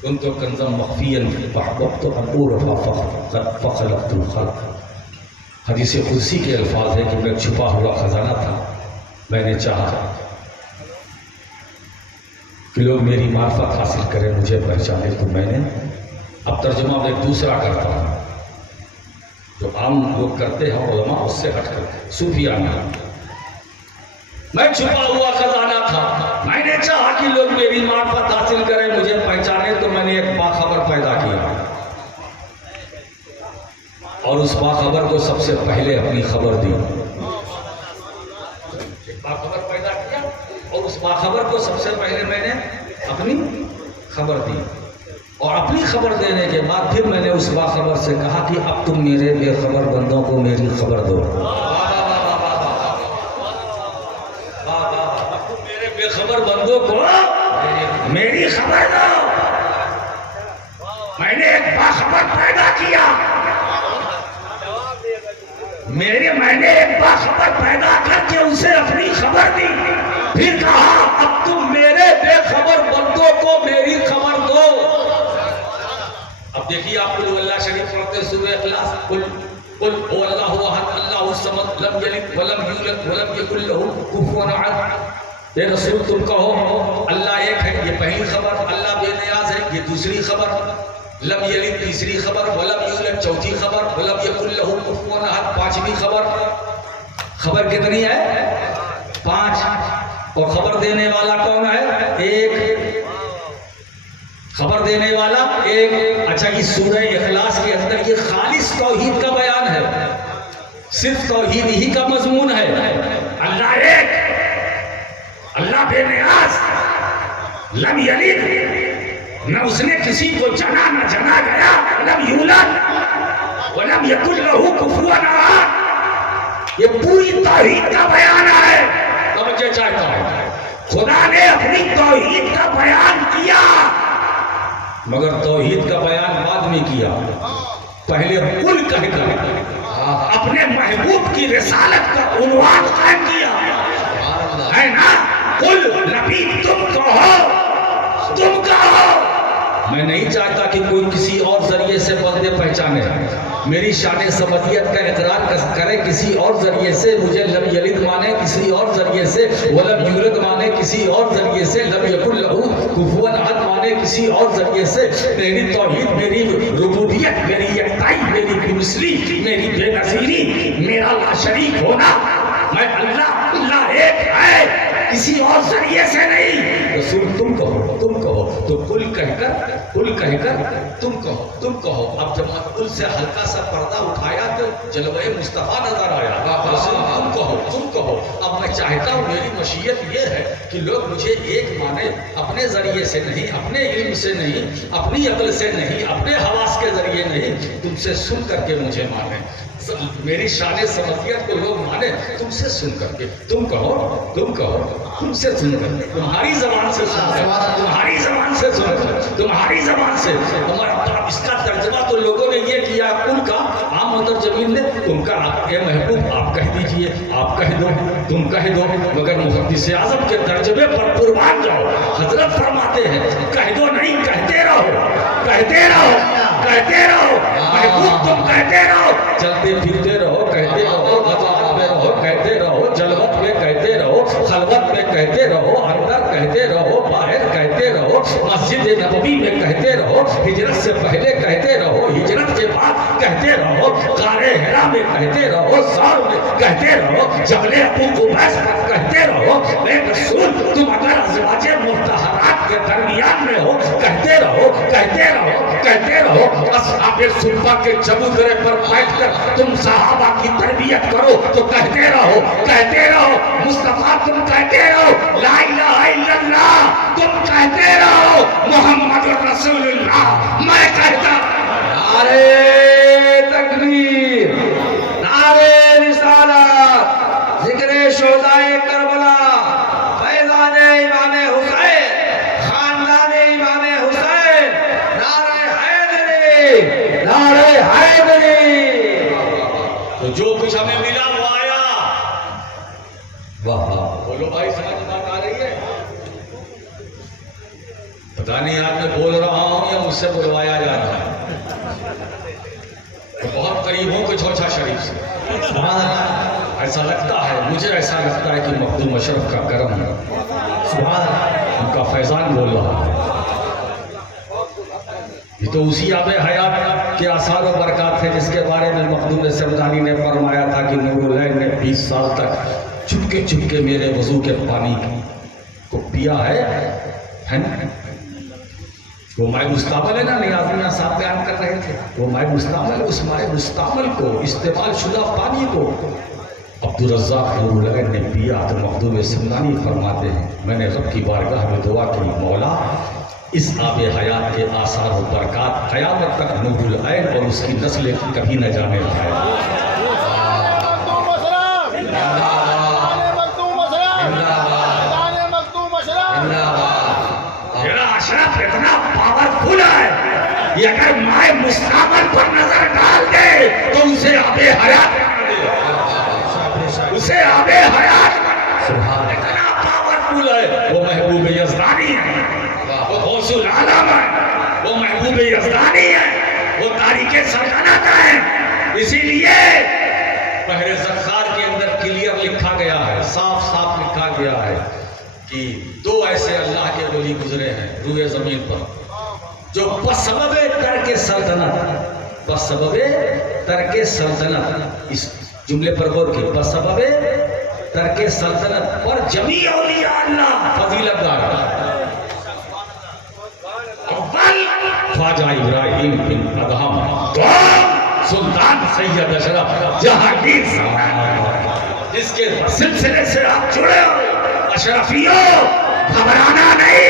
کن تو کنزم مخفیاً فحببت عبورها فخلقت الخلق. حدیث قدسی کے الفاظ ہے کہ میں چھپا ہوا خزانہ تھا, میں نے چاہا کہ لوگ میری معرفت حاصل کریں، مجھے پہچانے، تو میں نے اب ترجمہ میں ایک دوسرا کرتا ہوں جو عام لوگ کرتے ہیں، علماء اس سے ہٹ کر صوفیانہ. میں چھپا ہوا خزانہ تھا، میں نے چاہا کہ لوگ میری معرفت حاصل کریں، مجھے پہچانے، تو میں نے ایک باخبر پیدا کیا اور اس باخبر کو سب سے پہلے اپنی خبر دی. ایک باخبر پیدا کیا اور اس باخبر کو سب سے پہلے میں نے اپنی خبر دی، اور اپنی خبر دینے کے بعد پھر میں نے اس باخبر سے کہا کہ اب تم میرے بے خبر بندوں کو میری خبر دو. اب تم میرے بے خبر بندوں کو میری خبر دو. میں نے ایک باخبر پیدا کیا، میں نے ایک باخبر پیدا کر کے اسے اپنی خبر دی، پھر کہا اب تم میرے بے خبر بندوں کو میری خبر دو. اب دیکھیے آپ قل اللہ شریف پڑھتے سورہ اخلاص، قل هو اللہ احد اللہ الصمد لم یلد ولم یولد ولم یکن له کفوا احد. اے رسول تم کہو اللہ ایک ہے، یہ پہلی خبر، اللہ بے نیاز ہے، یہ دوسری خبر، لم یلد تیسری خبر، ولم یولد چوتھی خبر، ولم یکن له کفوا احد پانچویں خبر. خبر کتنی ہے؟ 5. اور خبر دینے والا کون ہے؟ ایک. خبر دینے والا ایک. اچھا یہ سورہ اخلاص کے اندر یہ خالص توحید کا بیان ہے، صرف توحید ہی کا مضمون ہے. اللہ ایک، اللہ بے نیاز، لم یلد، نہ اس نے کسی کو جنا نہ جنا گیا، لم یولد ولم یکن لہ کفوا احد. یہ پوری توحید کا بیان ہے. توجہ چاہتا ہوں، خدا نے اپنی توحید کا بیان کیا، مگر توحید کا بیان بعد میں کیا. پہلے قل کہہ کر اپنے محبوب کی رسالت کا عنوان قائم کیا ہے نا. قل نبی تم کہو، تم کہو. میں نہیں چاہتا کہ کوئی کسی اور ذریعے سے بندے پہچانے، میری شان سمدیت کا اقرار کرے کسی اور ذریعے سے، مجھے لم یلد مانے کسی اور ذریعے سے، ولم یولد مانے کسی اور ذریعے سے، لم یکن لہ کفوا احد مانے کسی اور ذریعے سے. میری توحید، میری ربوبیت، میری یکتائی، میری بمثلی، میری بے نظیری، میرا لا شریک ہونا، میں اللہ ایک ہے، کسی اور ذریعے سے نہیں. رسول تم کہو، تم کہو. تو قل کہہ کر تم کہو. اب جب قل سے ہلکا سا پردہ اٹھایا تو جلوہ مصطفیٰ نظر آیا. رسول تم کہو. اب میں چاہتا ہوں، میری مشیت یہ ہے کہ لوگ مجھے ایک مانے، اپنے ذریعے سے نہیں، اپنے علم سے نہیں، اپنی عقل سے نہیں، اپنے حواس کے ذریعے نہیں، تم سے سن کر کے مجھے مانے. میری شان سمدیت کو لوگ مانے تم سے سن کر کے. تم کہو، تم سے سن کر کے، تمہاری زبان سے سن کر، تمہاری زبان سے سن کر، تمہاری زبان سے. اس کا ترجمہ تو لوگوں نے یہ کیا قل کا، عام مترجمین نے تم کا. اے محبوب آپ کہہ دیجئے، آپ کہہ دو، تم کہہ دو. مگر محدث اعظم کے ترجمے پر قربان جاؤ. حضرت فرماتے ہیں کہہ دو نہیں، کہتے رہو، کہتے رہو، کہتے رہو. محبوب تم کہتے رہو، چلتے پھرتے رہو، کہتے رہو، مجالس میں رہو، کہتے رہو، جلوت میں کہتے رہو، خلوت میں کہتے رہو، اندر کہتے رہو، باہر کہتے رہو، مسجد نبوی میں کہتے رہو، ہجرت سے پہلے کہتے رہو، ہجرت کے بعد کہتے رہو، غار حرا میں کہتے رہو، سار میں کہتے رہو، جبل ابو قبیس پر کہتے رہو. اے رسول تم اگر ازواج مطہرات کے درمیان میں ہو، کہتے رہو، کہتے رہو، کہتے رہو. اصحاب صفہ کے چبوترے پر بیٹھ کر تم صحابہ کی تربیت کرو تو کہتے رہو، کہتے رہو. مصطفیٰ تم کہتے رہو، لا الہ الا اللہ تم کہتے رہو، محمد رسول اللہ. میں کہتا نعرے تکبیر، نعرے رسالت، ذکر شہدائے کربلا، فیضان امام حسین، خاندان امام حسین. نعرہ حیدری، نعرہ حیدری. تو جو کچھ ہمیں ملا وہ آیا. واہ واہ. بولو بھائی، سمجھ بات آ رہی ہے؟ پتہ نہیں آج میں بول رہا ہوں یا مجھ سے بلوایا جا رہا ہے. تو بہت قریب ہوں کچھ چھوچا شریف سے. ایسا لگتا ہے، مجھے ایسا لگتا ہے کہ مخدوم اشرف کا کرم ہے. آپ کا فیضان بول رہا ہے. یہ تو اسی آب حیات کے آثار و برکات ہیں جس کے بارے میں مخدوم سمدانی نے فرمایا تھا کہ نور العین نے 20 سال تک چپکے میرے وضو کے پانی کو پیا ہے نا. وہ مائع مستعمل ہے نا، نیازیاں صاحب بیان کر رہے تھے، وہ مائع مستعمل، اس مائع مستعمل کو، استعمال شدہ پانی کو عبدالرزاق نور العین نے پیا. تو مخدوم سمدانی فرماتے ہیں میں نے رب کی بارگاہ میں دعا کی، مولا اس آب حیات کے آثار و برکات قیامت تک نور العین اور اس کی نسل کبھی نہ جانے لگائے. اشرف اتنا پاورفل ہے، یہ اگر مائع مستعمل پر نظر ڈال دے تو اسے آب حیات بنا دے، اسے آب حیات اتنا پاورفل ہے. وہ محبوب یزدانی ہے، وہ غوث العالم ہے، وہ محبوب یزدانی ہے، وہ تاریخ سلطنت ہے. اسی لیے بحر زخار کے اندر کلیئر لکھا گیا ہے، صاف صاف لکھا گیا ہے کہ 2 ایسے اللہ کے ولی گزرے ہیں روئے زمین پر جو بسبب ترک سلطنت، بسبب ترک سلطنت، اس جملے پر غور کی، بسبب ترک سلطنت پر جمیع اولیاء اللہ فضیلت دار. اول خواجہ ابراہیم بن ادہم، دوم سلطان سید اشرف جہانگیر صاحب، جس کے سلسلے سے آپ جڑے ہو. اشرفیوں گھبرانا نہیں،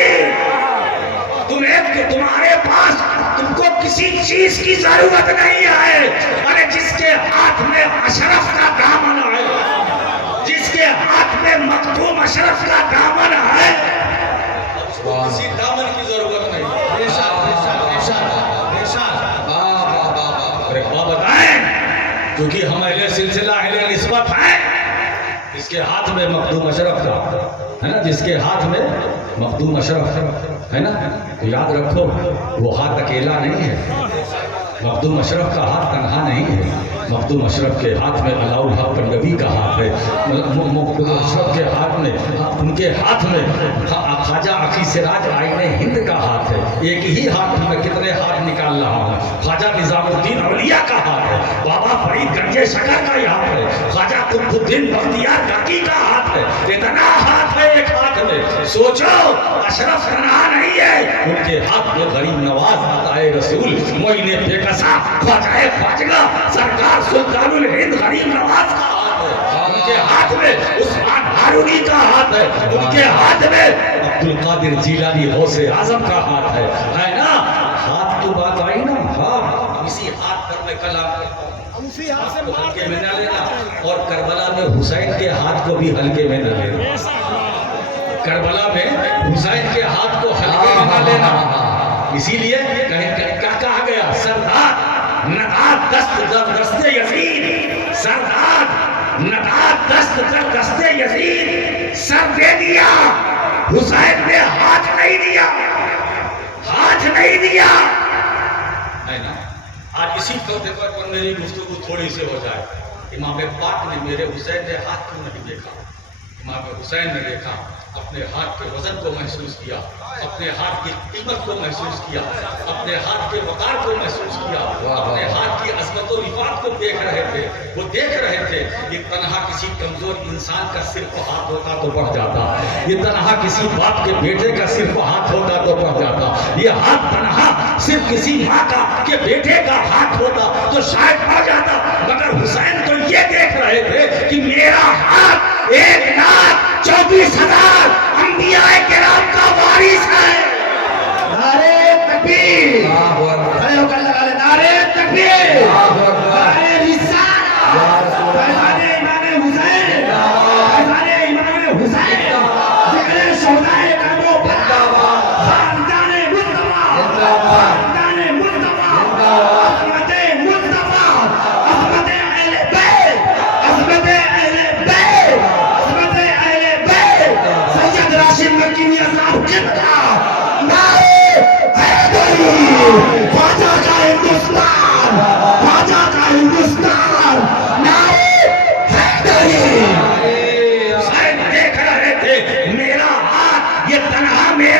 تمہارے پاس تم کو کسی چیز کی ضرورت نہیں ہے. ارے جس کے ہاتھ میں اشرف کا دامن ہے، جس کے ہاتھ میں مخدوم اشرف کا دامن ہے، اس کو کسی دامن کی ضرورت نہیں. ارے بابا بتائیں، کیونکہ ہم اہل سلسلہ اہل نسبت ہیں. جس کے ہاتھ میں مخدوم اشرف کا ہے نا، جس کے ہاتھ میں مخدوم اشرف ہے نا، تو یاد رکھو وہ ہاتھ اکیلا نہیں ہے. مخدوم اشرف کا ہاتھ تنہا نہیں ہے. مخدوم اشرف کے ہاتھ میں علاء الحق پنڈوی کا ہاتھ ہے. مخدوم اشرف کے ہاتھ میں، ان کے ہاتھ میں خواجہ عقی سراج آئین ہند کا ہاتھ ہے. ایک ہی ہاتھ میں کتنے ہاتھ نکال رہا ہوں. خواجہ نظام الدین اولیاء کا ہاتھ ہے. بابا فرید گنج شکر کا ہاتھ ہے. خواجہ قطب الدین بختیار کاکی کا ہاتھ ہے. اتنا ہاتھ ہے ایک ہاتھ میں. سوچو اشرف تنہا نہیں ہے، ان کے ہاتھ میں غریب نواز عطائے رسول معین بےکسا خواجہ خواجہ سرکار سلطان الہند غریب نواز کا ہاتھ ہے. ان کے ہاتھ میں عثمان ہارونی کا ہاتھ ہے. ان کے ہاتھ میں عبدالقادر جیلانی غوث اعظم کا ہاتھ ہے نا. ہاتھ کی بات آئی نا، ہاں اسی ہاتھ پر میں کلام کرتا ہوں، اسی ہاتھ سے ہلکے میں نہ لینا. اور کربلا میں حسین کے ہاتھ کو بھی ہلکے میں نہ لینا. کربلا میں حسین کے ہاتھ کو ہلکے میں نہ لینا. اسی لیے کیا کہا گیا، سردار نقاد دست در دست یزید، سردار نقاد دست در دست یزید، سر دے دیا حسین نے ہاتھ نہیں دیا، ہاتھ نہیں دیا. آج اسی فلسفے پر میری گفتگو تھوڑی سی ہو جائے. امام پاک نے میرے حسین نے ہاتھ کیوں نہیں دیکھا؟ امام حسین نے دیکھا، اپنے ہاتھ کے وزن کو محسوس کیا، اپنے ہاتھ کی قیمت کو محسوس کیا، اپنے ہاتھ کے وقار کو محسوس کیا، اپنے ہاتھ کی عظمت و رفعت کو دیکھ رہے تھے. وہ دیکھ رہے تھے یہ تنہا کسی کمزور انسان کا صرف ہاتھ ہوتا تو بڑھ جاتا، یہ تنہا کسی باپ کے بیٹے کا صرف ہاتھ ہوتا تو بڑھ جاتا، یہ ہاتھ تنہا صرف کسی ماں کا کے بیٹے کا ہاتھ ہوتا تو شاید بڑھ جاتا. مگر حسین تو یہ دیکھ رہے تھے کہ میرا ہاتھ 1,24,000 انبیاء کرام کا وارث ہے. نعرے تکبیر، کھڑے ہو کر لگا لے نعرے تکبیر، نعرے رسالت، فیضان امام حسین، فیضان امام حسین، ذکر شہداء کربلا، خاندان مصطفیٰ، خاندان مصطفیٰ، عظمت مصطفیٰ، عظمت اہل بیت، عظمت اہل بیت، عظمت اہل بیت. سید راشد مکی میاں صاحب قبلہ، نعرے حیدری، خواجہ کا ہندوستان، خواجہ کا ہندوستان، نعرے حیدری. حسین دیکھ رہے تھے میرا ہاتھ یہ تنہا میرا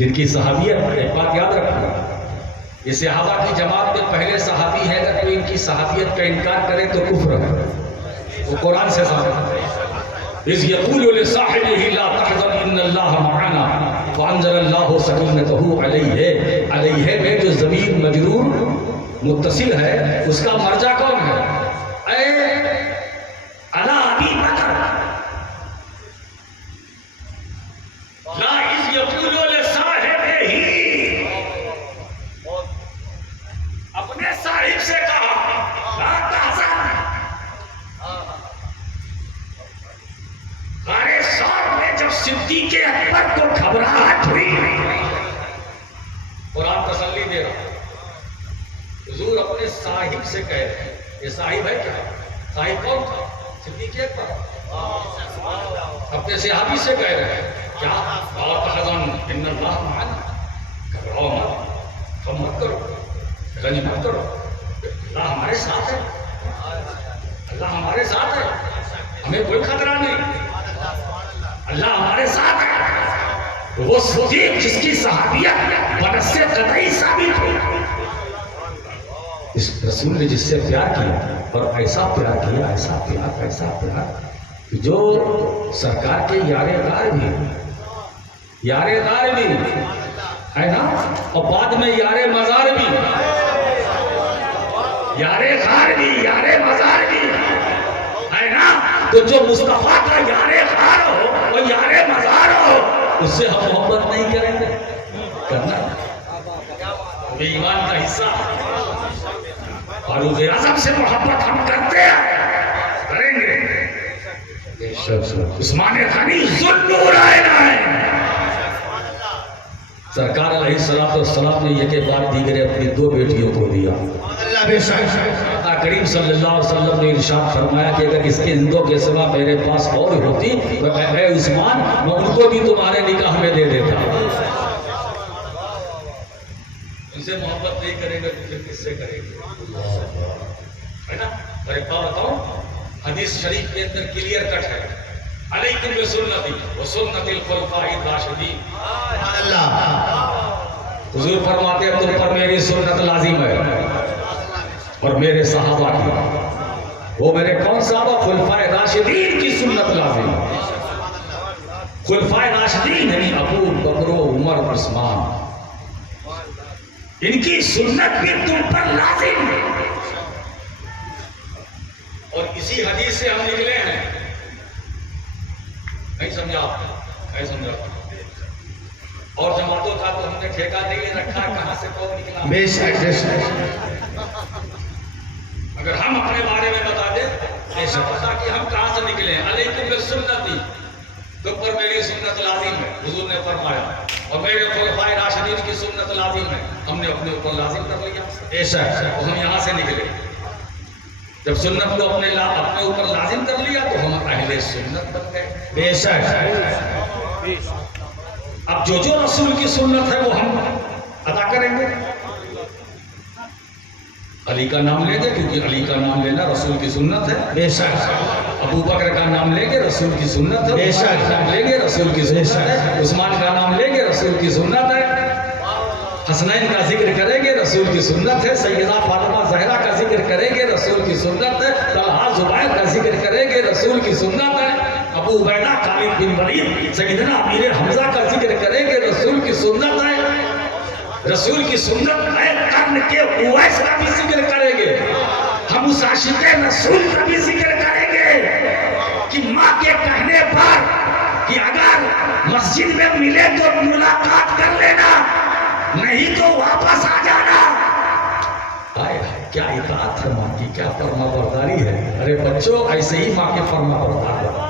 جن کی صحابیت، ایک بات یاد رکھنا، یہ صحابہ کی جماعت میں پہلے صحابی ہے، اگر کوئی ان کی صحابیت کا انکار کرے تو کفر ہے، وہ قرآن سے ثابت ہے۔ اذ یقول لصاحبہ لا تحزن ان اللہ معنا فانزل اللہ سکینتہ علیہ میں جو ضمیر مجرور متصل ہے اس کا مرجع کون ہے؟ اے علی ابی بکر، لا اذ یقول لصاحبہ، اپنے صاحب سے کہا لا تحزن، غار ثور میں جب صدیق اکبر کو گھبراہٹ ہوئی، قرآن تسلی دے رہا، حضور اپنے صاحب سے کہہ رہے ہیں، یہ صاحب ہے کیا؟ صاحب کون تھا؟ صدیق اکبر، اپنے صحابی سے کہہ رہے ہیں کیا؟ لا تحزن ان اللہ معنا، گھبراؤ مت، غم مت کرو، رنج مت کرو، اللہ ہمارے ساتھ ہے، اللہ ہمارے ساتھ ہے، ہمیں کوئی خطرہ نہیں، اللہ ہمارے ساتھ ہے۔ وہ صدیق جس کی صحابیت بنص قطعی ثابت ہوئی، اس رسول نے جس سے پیار کیا اور ایسا پیار کیا، ایسا پیار، ایسا پیار کہ جو سرکار کے یار غار بھی ہے نا، اور بعد میں یار مزار بھی، یار غار بھی، یار مزار بھی ہے نا، تو جو مصطفیٰ کا یار غار ہو اور یار مزار ہو اس سے ہم محبت نہیں کریں گے؟ کرنا وہ ایمان کا حصہ، فاروق اعظم سے محبت ہم کرتے ہیں، کریں گے۔ عثمان غنی ذوالنور آئے، سرکار علیہ السلام نے یہ کے بعد دیگر اپنی 2 بیٹیوں کو دیا۔ کریم صلی اللہ علیہ وسلم نے ارشاد فرمایا کہ اگر اس کے ہندوں کے سوا میرے پاس اور ہوتی تو اے عثمان میں ان کو بھی تمہارے نکاح میں دے دیتا۔ ان سے محبت نہیں کریں گے تو پھر کس سے کریں گے؟ ہے نا؟ اور ایک بات بتاؤں، حدیث شریف کے اندر کلیئر کٹ ہے، علیکم بسنتی وسنت الخلفاء الراشدین، حضور فرماتے ہیں تم پر میری سنت لازم ہے اور میرے صحابہ کی، وہ میرے کون صحابہ؟ خلفائے راشدین کی سنت لازم ہے۔ خلفائے راشدین یعنی ابو بکر و عمر و عثمان، ان کی سنت بھی تم پر لازم ہے۔ اور اسی حدیث سے ہم نکلے ہیں، نہیں سمجھا آپ نے؟ نہیں سمجھا؟ اور جماعتوں کا تو ہم نے ٹھیکہ نہیں لے رکھا، کہاں سے کون نکلا؟ بے شک اگر ہم اپنے بارے میں بتا دیں ایسا پتا کہ ہم کہاں سے نکلے ہیں، علیکم بسنتی، تم پر میری سنت لازم ہے، حضور نے فرمایا، اور میرے خلفائے راشدین کی سنت لازم ہے، ہم نے اپنے اوپر لازم کر لیا۔ ایسا ہم یہاں سے نکلے، جب سنت کو اپنے اوپر لازم کر لیا تو ہم اہل سنت بن گئے۔ بے شک اب جو رسول کی سنت ہے وہ ہم ادا کریں گے۔ علی کا نام لیں گے کیونکہ علی کا نام لینا رسول کی سنت ہے۔ بے شک ابو بکر کا نام لیں گے رسول کی سنت ہے۔ بے شک نام لیں گے رسول کی سنت ہے۔ عثمان کا نام لیں گے رسول کی سنت ہے۔ حسنین کا ذکر کریں گے رسول کی سنت ہے۔ سیدہ فاطمہ زہرا کا ذکر کریں گے رسول کی سنت ہے۔ طلحہ زبیر کا ذکر کریں گے رسول کی سنت ہے۔ ابو عبیدہ خالد بن ولید سیدنا امیر حمزہ کا ذکر کریں گے رسول کی سنت ہے۔ رسول کی سنت نئے قرن کے اویس کا بھی ذکر کریں گے، ہم اس عاشق رسول کا بھی ذکر کریں گے کہ ماں کے کہنے پر کہ اگر مسجد میں ملے تو ملاقات کر لینا، نہیں تو واپس آ جانا۔ کیا اطاعت ہے ماں کی، کیا فرما برداری ہے۔ ارے بچوں ایسے ہی ماں کے فرما بردار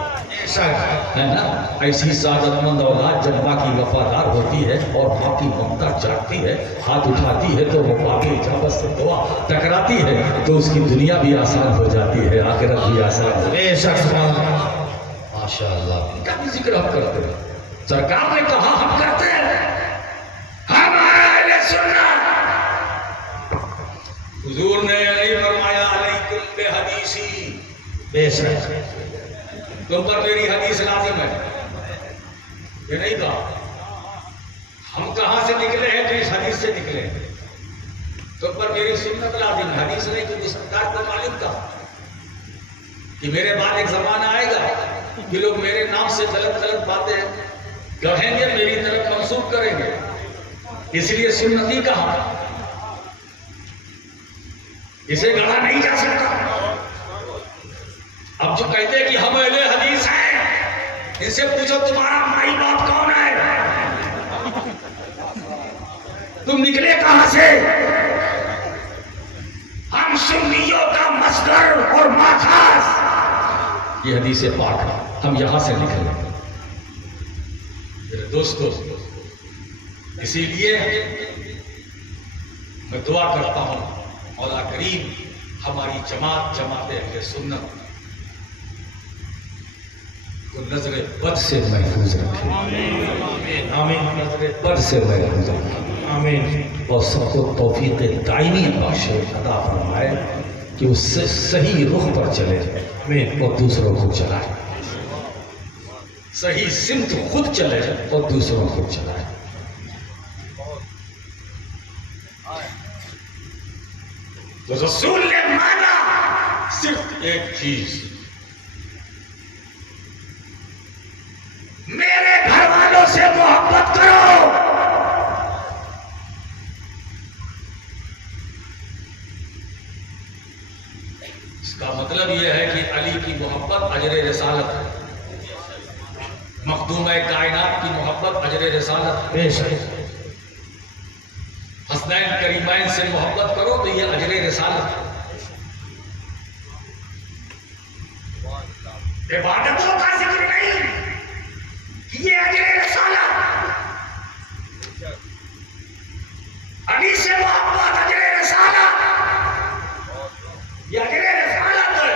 ہے نا، ایسی سعادت مند اولاد جب ماں کی وفادار ہوتی ہے اور ماں کی ممتا جاگتی ہے، ہاتھ اٹھاتی ہے تو وہ پاک اجابت سے دعا ٹکراتی ہے تو اس کی دنیا بھی آسان ہو جاتی ہے، آخرت بھی آسان ہو جاتی ہے۔ ماشاءاللہ ان کا بھی ذکر ہم کرتے ہیں، سرکار نے کہا ہم کرتے ہیں، ہم اہل سنت۔ حضور نے نہیں فرمایا علیکم بحدیثی، بے شک تم پر میری حدیث لازم ہے، یہ نہیں کہا۔ ہم کہاں سے نکلے ہیں؟ تو اس حدیث سے نکلے ہیں. تو پر میری سنت لازم ہے، حدیث نہیں، کیونکہ سرکار کو معلوم تھا کہ میرے بعد ایک زمانہ آئے گا کہ لوگ میرے نام سے غلط غلط باتیں گڑھیں گے، میری طرف منسوب کریں گے. اس لیے سنتی کہا، اسے گڑھا نہیں جا سکتا. اب جو کہتے ہیں کہ ہم اہل حدیث ہیں، ان سے پوچھو تمہارا مائی باپ کون ہے؟ تم نکلے کہاں سے؟ ہم سنیوں کا مصدر اور ماخذ یہ حدیث پاک ہے، ہم یہاں سے نکلے. میرے دوستو، اسی لیے میں دعا کرتا ہوں مولا کریم ہماری جماعت اہل سنت کو نظر بد سے محفوظ رکھے. آمین. نظر بد سے محفوظ رکھے. آمین. اور سب کو توفیق دائمی عطا فرمائے کہ اس سے صحیح رخ پر چلے اور دوسروں کو چلائے، صحیح سمت خود چلے اور دوسروں کو چلائے. تو رسول نے مانا صرف ایک چیز، میرے گھر والوں سے محبت کرو. اس کا مطلب یہ ہے کہ علی کی محبت اجر رسالت ہے، مخدوم کائنات کی محبت اجر رسالت بے شک. حسنین کریمین سے محبت کرو تو یہ اجر رسالت ہے. عبادتوں کا ذکر نہیں، یہ اجر رسالت. علی سے محبت اجر رسالت، یہ اجر رسالت ہے.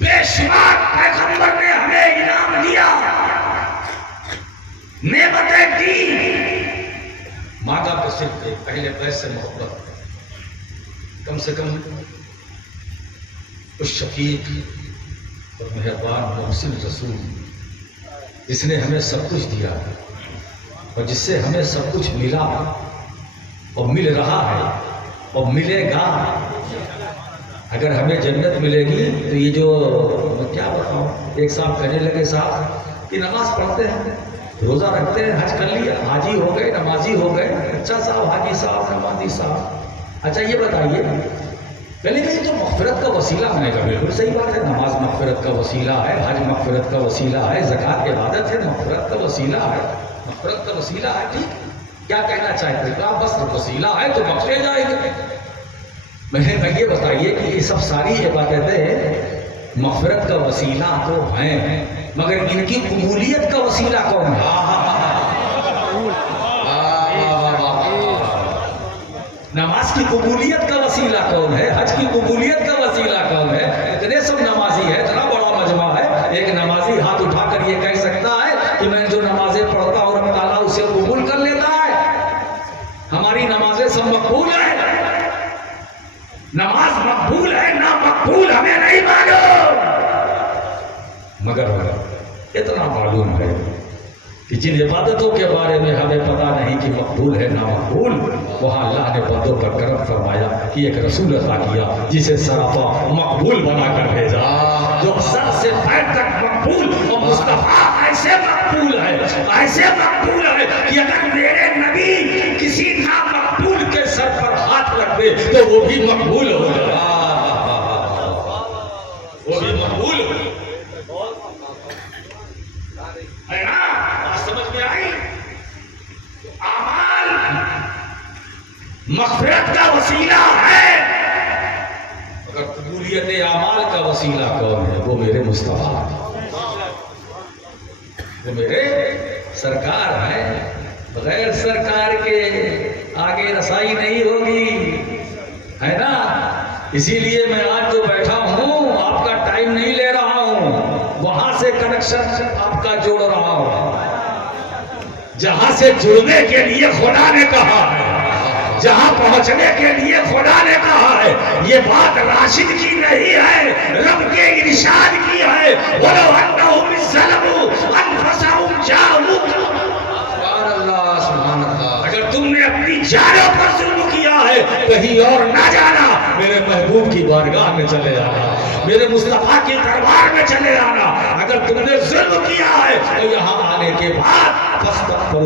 بے شمار پیغمبر نے ہمیں انعام دیا، نعمتیں دی. مانگا تو صرف پہلے بیت سے محبت، کم سے کم اس شفیق اور مہربان محسن رسول جس نے ہمیں سب کچھ دیا اور جس سے ہمیں سب کچھ ملا اور مل رہا ہے اور ملے گا. اگر ہمیں جنت ملے گی تو یہ جو میں کیا بتاؤں، ایک صاحب کہنے لگے صاحب کہ نماز پڑھتے ہیں، روزہ رکھتے ہیں، حج کر لیا، حاجی ہو گئے، نمازی ہو گئے. اچھا صاحب، حاجی صاحب، نمازی صاحب، اچھا یہ بتائیے پہلے کہ یہ تو مغفرت کا وسیلہ ہونے کا بالکل صحیح بات ہے. نماز مغفرت کا وسیلہ ہے، حج مغفرت کا وسیلہ ہے، زکوٰۃ عبادت ہے، مغفرت کا وسیلہ ہے، مغفرت کا وسیلہ ہے. ٹھیک، کیا کہنا چاہتے ہیں؟ کہا بس وسیلہ ہے تو بخشے جائیں گے. میں نے یہ بتائیے کہ یہ سب ساری عبادتیں مغفرت کا وسیلہ تو ہیں، مگر ان کی قبولیت کا وسیلہ کون ہے؟ نماز کی قبولیت کا وسیلہ کون ہے؟ حج کی قبولیت کا وسیلہ کون ہے؟ اتنے سب نمازی ہے، اتنا بڑا مجمع ہے، ایک نمازی ہاتھ اٹھا کر یہ کہہ سکتا ہے کہ میں جو نمازیں پڑھتا ہوں رب تعالیٰ اسے قبول کر لیتا ہے. ہماری نمازیں سب مقبول ہیں. نماز مقبول ہے نہ مقبول ہمیں نہیں معلوم، مگر اتنا معلوم ہے کہ جن عبادتوں کے بارے میں ہمیں پتا نہیں کہ مقبول ہے نہ مقبول، وہاں اللہ نے بندوں پر کرم فرمایا کہ ایک رسول عطا کیا جسے سراپا مقبول بنا کر بھیجا، جو سر سے پیر تک مقبول. اور مصطفیٰ ایسے مقبول ہے، ایسے مقبول ہے کہ اگر میرے نبی کسی نامقبول کے سر پر ہاتھ رکھ دے تو وہ بھی مقبول ہو جائے، وہ بھی مقبول ہو جائے. ہے نا؟ بات سمجھ میں آئی؟ اعمال مغفرت کا وسیلہ ہے، اگر قبولیت اعمال کا وسیلہ کون ہے؟ وہ میرے مصطفیٰ، وہ میرے سرکار ہیں. بغیر سرکار کے آگے رسائی نہیں ہوگی، ہے نا؟ اسی لیے میں آج جو بیٹھا ہوں آپ کا ٹائم نہیں لے رہا ہوں، وہاں سے کنیکشن آپ کا جوڑ رہا ہوں جہاں سے جڑنے کے لیے خدا نے کہا ہے، جہاں پہنچنے کے لیے خدا نے کہا ہے. یہ بات راشد کی نہیں ہے، رب کے ارشاد کی ہے. وَلَوْ أَنَّهُمْ ظَلَمُوا أَنفُسَهُمْ جَاءُوكَ جانوں پر ظلم کیا ہے کہیں اور نہ جانا، میرے محبوب کی بارگاہ میں چلے آنا، میرے مصطفیٰ کی دربار میں چلے آنا۔ اگر تم نے ظلم کیا ہے تو یہاں آنے کے بعد فاستغفر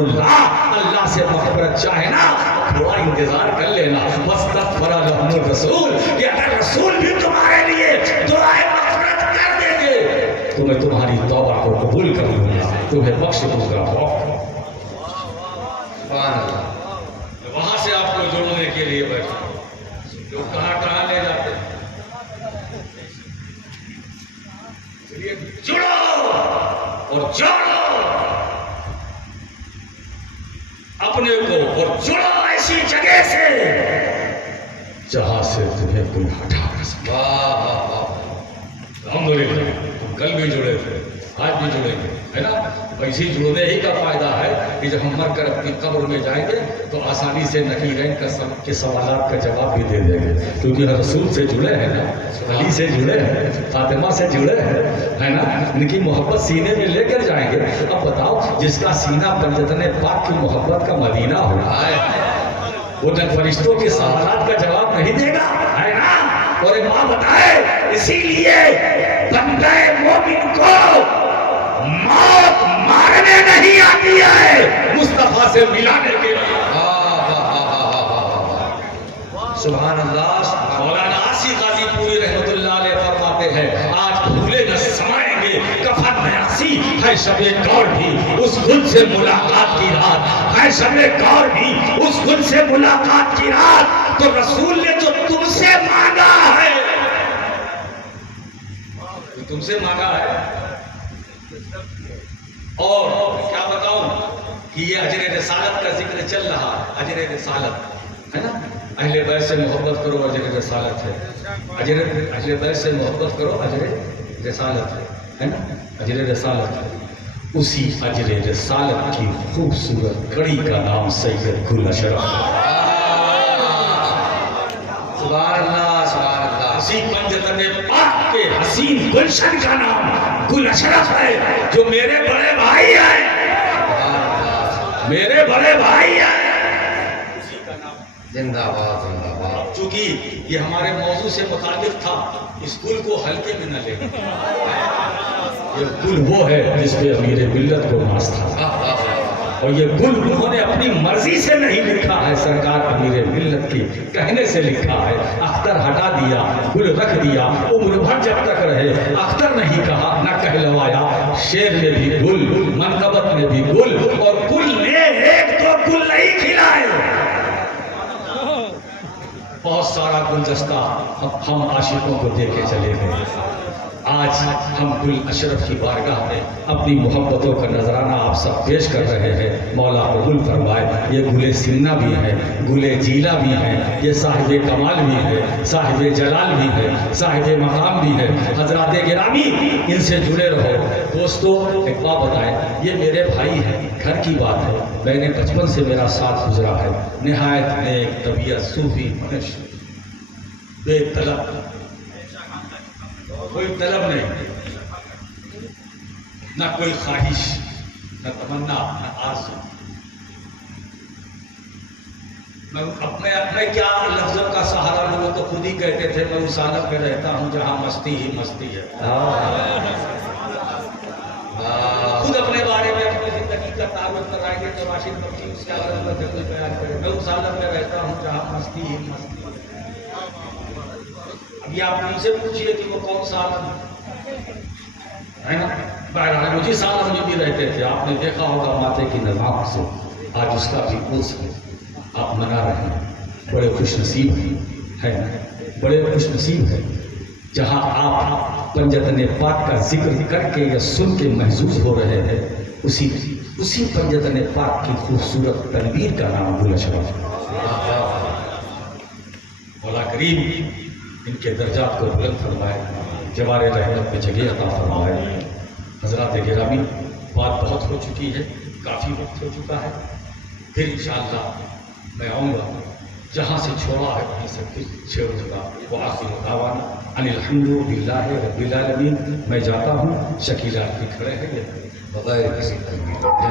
اللہ سے مغفرت چاہنا، تھوڑا انتظار کر لینا۔ واستغفر لهم الرسول، کہ اگر رسول بھی تمہارے لیے دعائے مغفرت کر دیں گے تو میں تمہاری توبہ کو قبول کر لوں گا، تمہیں بخش دوں گا۔ سبحان اللہ۔ وہاں سے آپ کو جوڑنے کے لیے بیٹھے لوگ کہاں لے جاتے ہیں، جڑو اور جوڑو اپنے کو، اور جڑو ایسی جگہ سے جہاں سے تمہیں کوئی ہٹا نہ سکے۔ الحمدللہ کل بھی جڑے تھے، آج بھی جڑیں گے، ہے نا؟ اسی جڑنے ہی کا فائدہ ہے کہ جب ہم مر کر اپنی قبر میں جائیں گے تو آسانی سے نکیرین کے سوالات کا جواب بھی دے دیں گے، کیونکہ رسول سے جڑے ہیں نا، علی سے جڑے ہیں، فاطمہ سے جڑے ہیں، ہے نا؟ ان کی محبت سینے میں لے کر جائیں گے۔ اب بتاؤ، جس کا سینہ پنجتن پاک کی محبت کا مدینہ ہو رہا ہے، وہ جن فرشتوں کے سوالات کا جواب نہیں دے گا، ہے نا؟ اور ایک ماں بتائے، اسی لیے بندہ مومن کو موت مارنے نہیں آتی ہے، مصطفیٰ سے ملانے کے لیے۔ سبحان اللہ۔ مولانا آسی غازی پوری رحمت اللہ علیہ فرماتے ہیں، آج بھولے نہ سمائیں گے کفن میں آسی، ہے شب گور بھی اس گل سے ملاقات کی رات، ہے شب گور بھی اس گل سے ملاقات کی رات۔ تو رسول نے جو تم سے مانگا ہے، تم سے مانگا ہے، اور کیا بتاؤں کہ یہ اجر رسالت کا ذکر چل رہا ہے، اجر رسالت ہے نا؟ اہل بیت سے محبت کرو، اجر رسالت ہے، اہل بیت سے محبت کرو، اجر رسالت ہے نا؟ اجر رسالت ہے، اسی اجر رسالت کی خوبصورت کڑی کا نام سید گل اشرف ہے۔ سبحان اللہ، سبحان اللہ۔ اسی پنجتن پاک کے حسین گلشن کا نام گل اشرف ہے، جو میرے بڑے بھائی ہیں، میرے بڑے بھائی ہیں۔ زندہ باد، زندہ باد۔ چونکہ یہ ہمارے موضوع سے متعلق تھا، اس گل کو ہلکے میں نہ لیں۔ یہ گل وہ ہے جس پہ امیر ملت کو ناز تھا، اور یہ گل انہوں نے اپنی مرضی سے نہیں لکھا ہے، سرکار امیر ملت کی کہنے سے لکھا ہے۔ اختر ہٹا دیا، گل رکھ دیا، عمر بھر جب تک رہے، اختر نہیں کہا نہ کہلوایا، شعر میں بھی گل، منقبت میں بھی گل، اور گل نے ایک دو گل نہیں کھلائے، بہت سارا گلدستہ ہم عاشقوں کو دے کے چلے گئے۔ آج ہم گل اشرف کی بارگاہ میں اپنی محبتوں کا نذرانہ آپ سب پیش کر رہے ہیں، مولا قبول فرمائے۔ یہ گل سمنہ بھی ہے، گل جیلہ بھی ہے، یہ صاحب کمال بھی ہے، صاحب جلال بھی ہے، صاحب مقام بھی ہے۔ حضرات گرامی، ان سے جڑے رہو۔ دوستو، ایک بات بتائیں، یہ میرے بھائی ہیں، گھر کی بات ہے، میں نے بچپن سے میرا ساتھ گزرا ہے، نہایت نیک طبیعت، صوفی منش، بے طلب، کوئی طلب نہیں، نہ کوئی خواہش، نہ تمنا، نہ آرزو۔ میں اپنے کیا لفظوں کا سہارا لوں، تو خود ہی کہتے تھے میں اس عالم میں رہتا ہوں جہاں مستی ہی مستی ہے۔ خود اپنے بارے میں اپنی زندگی کا تعارف کرائیں گے تو راشد بخشی اس کے بارے میں ضرور بیان کرے، میں اس عالم میں رہتا ہوں جہاں مستی ہی مستی ہے۔ ابھی آپ ان سے پوچھئے کہ وہ کون سا عالم ہے نا؟ بہرحال مجھے اس عالم میں بھی رہتے تھے، آپ نے دیکھا ہوگا ماتے کی نظام سے آج اس کا بھی پلس ہے، آپ منا رہے ہیں، بڑے خوش نصیب ہیں، بڑے خوش نصیب ہیں، جہاں آپ پنجتن پاک کا ذکر کر کے یا سن کے محظوظ ہو رہے ہیں، اسی پنجتن پاک کی خوبصورت تنویر کا نام گل اشرف ہے۔ مولا کریم ان کے درجات کو بلند فرمائے، جوار رحمت میں جگہ عطا فرمائے۔ حضرات گرامی، بات بہت ہو چکی ہے، کافی وقت ہو چکا ہے، پھر انشاءاللہ میں آؤں گا، جہاں سے چھوڑا ہے وہیں سے پھر چھیڑوں گا۔ وآخر دعوانا ان الحمدللہ رب العالمین۔ میں جاتا ہوں، شکیلہ بھی کھڑے ہیں بغیر کسی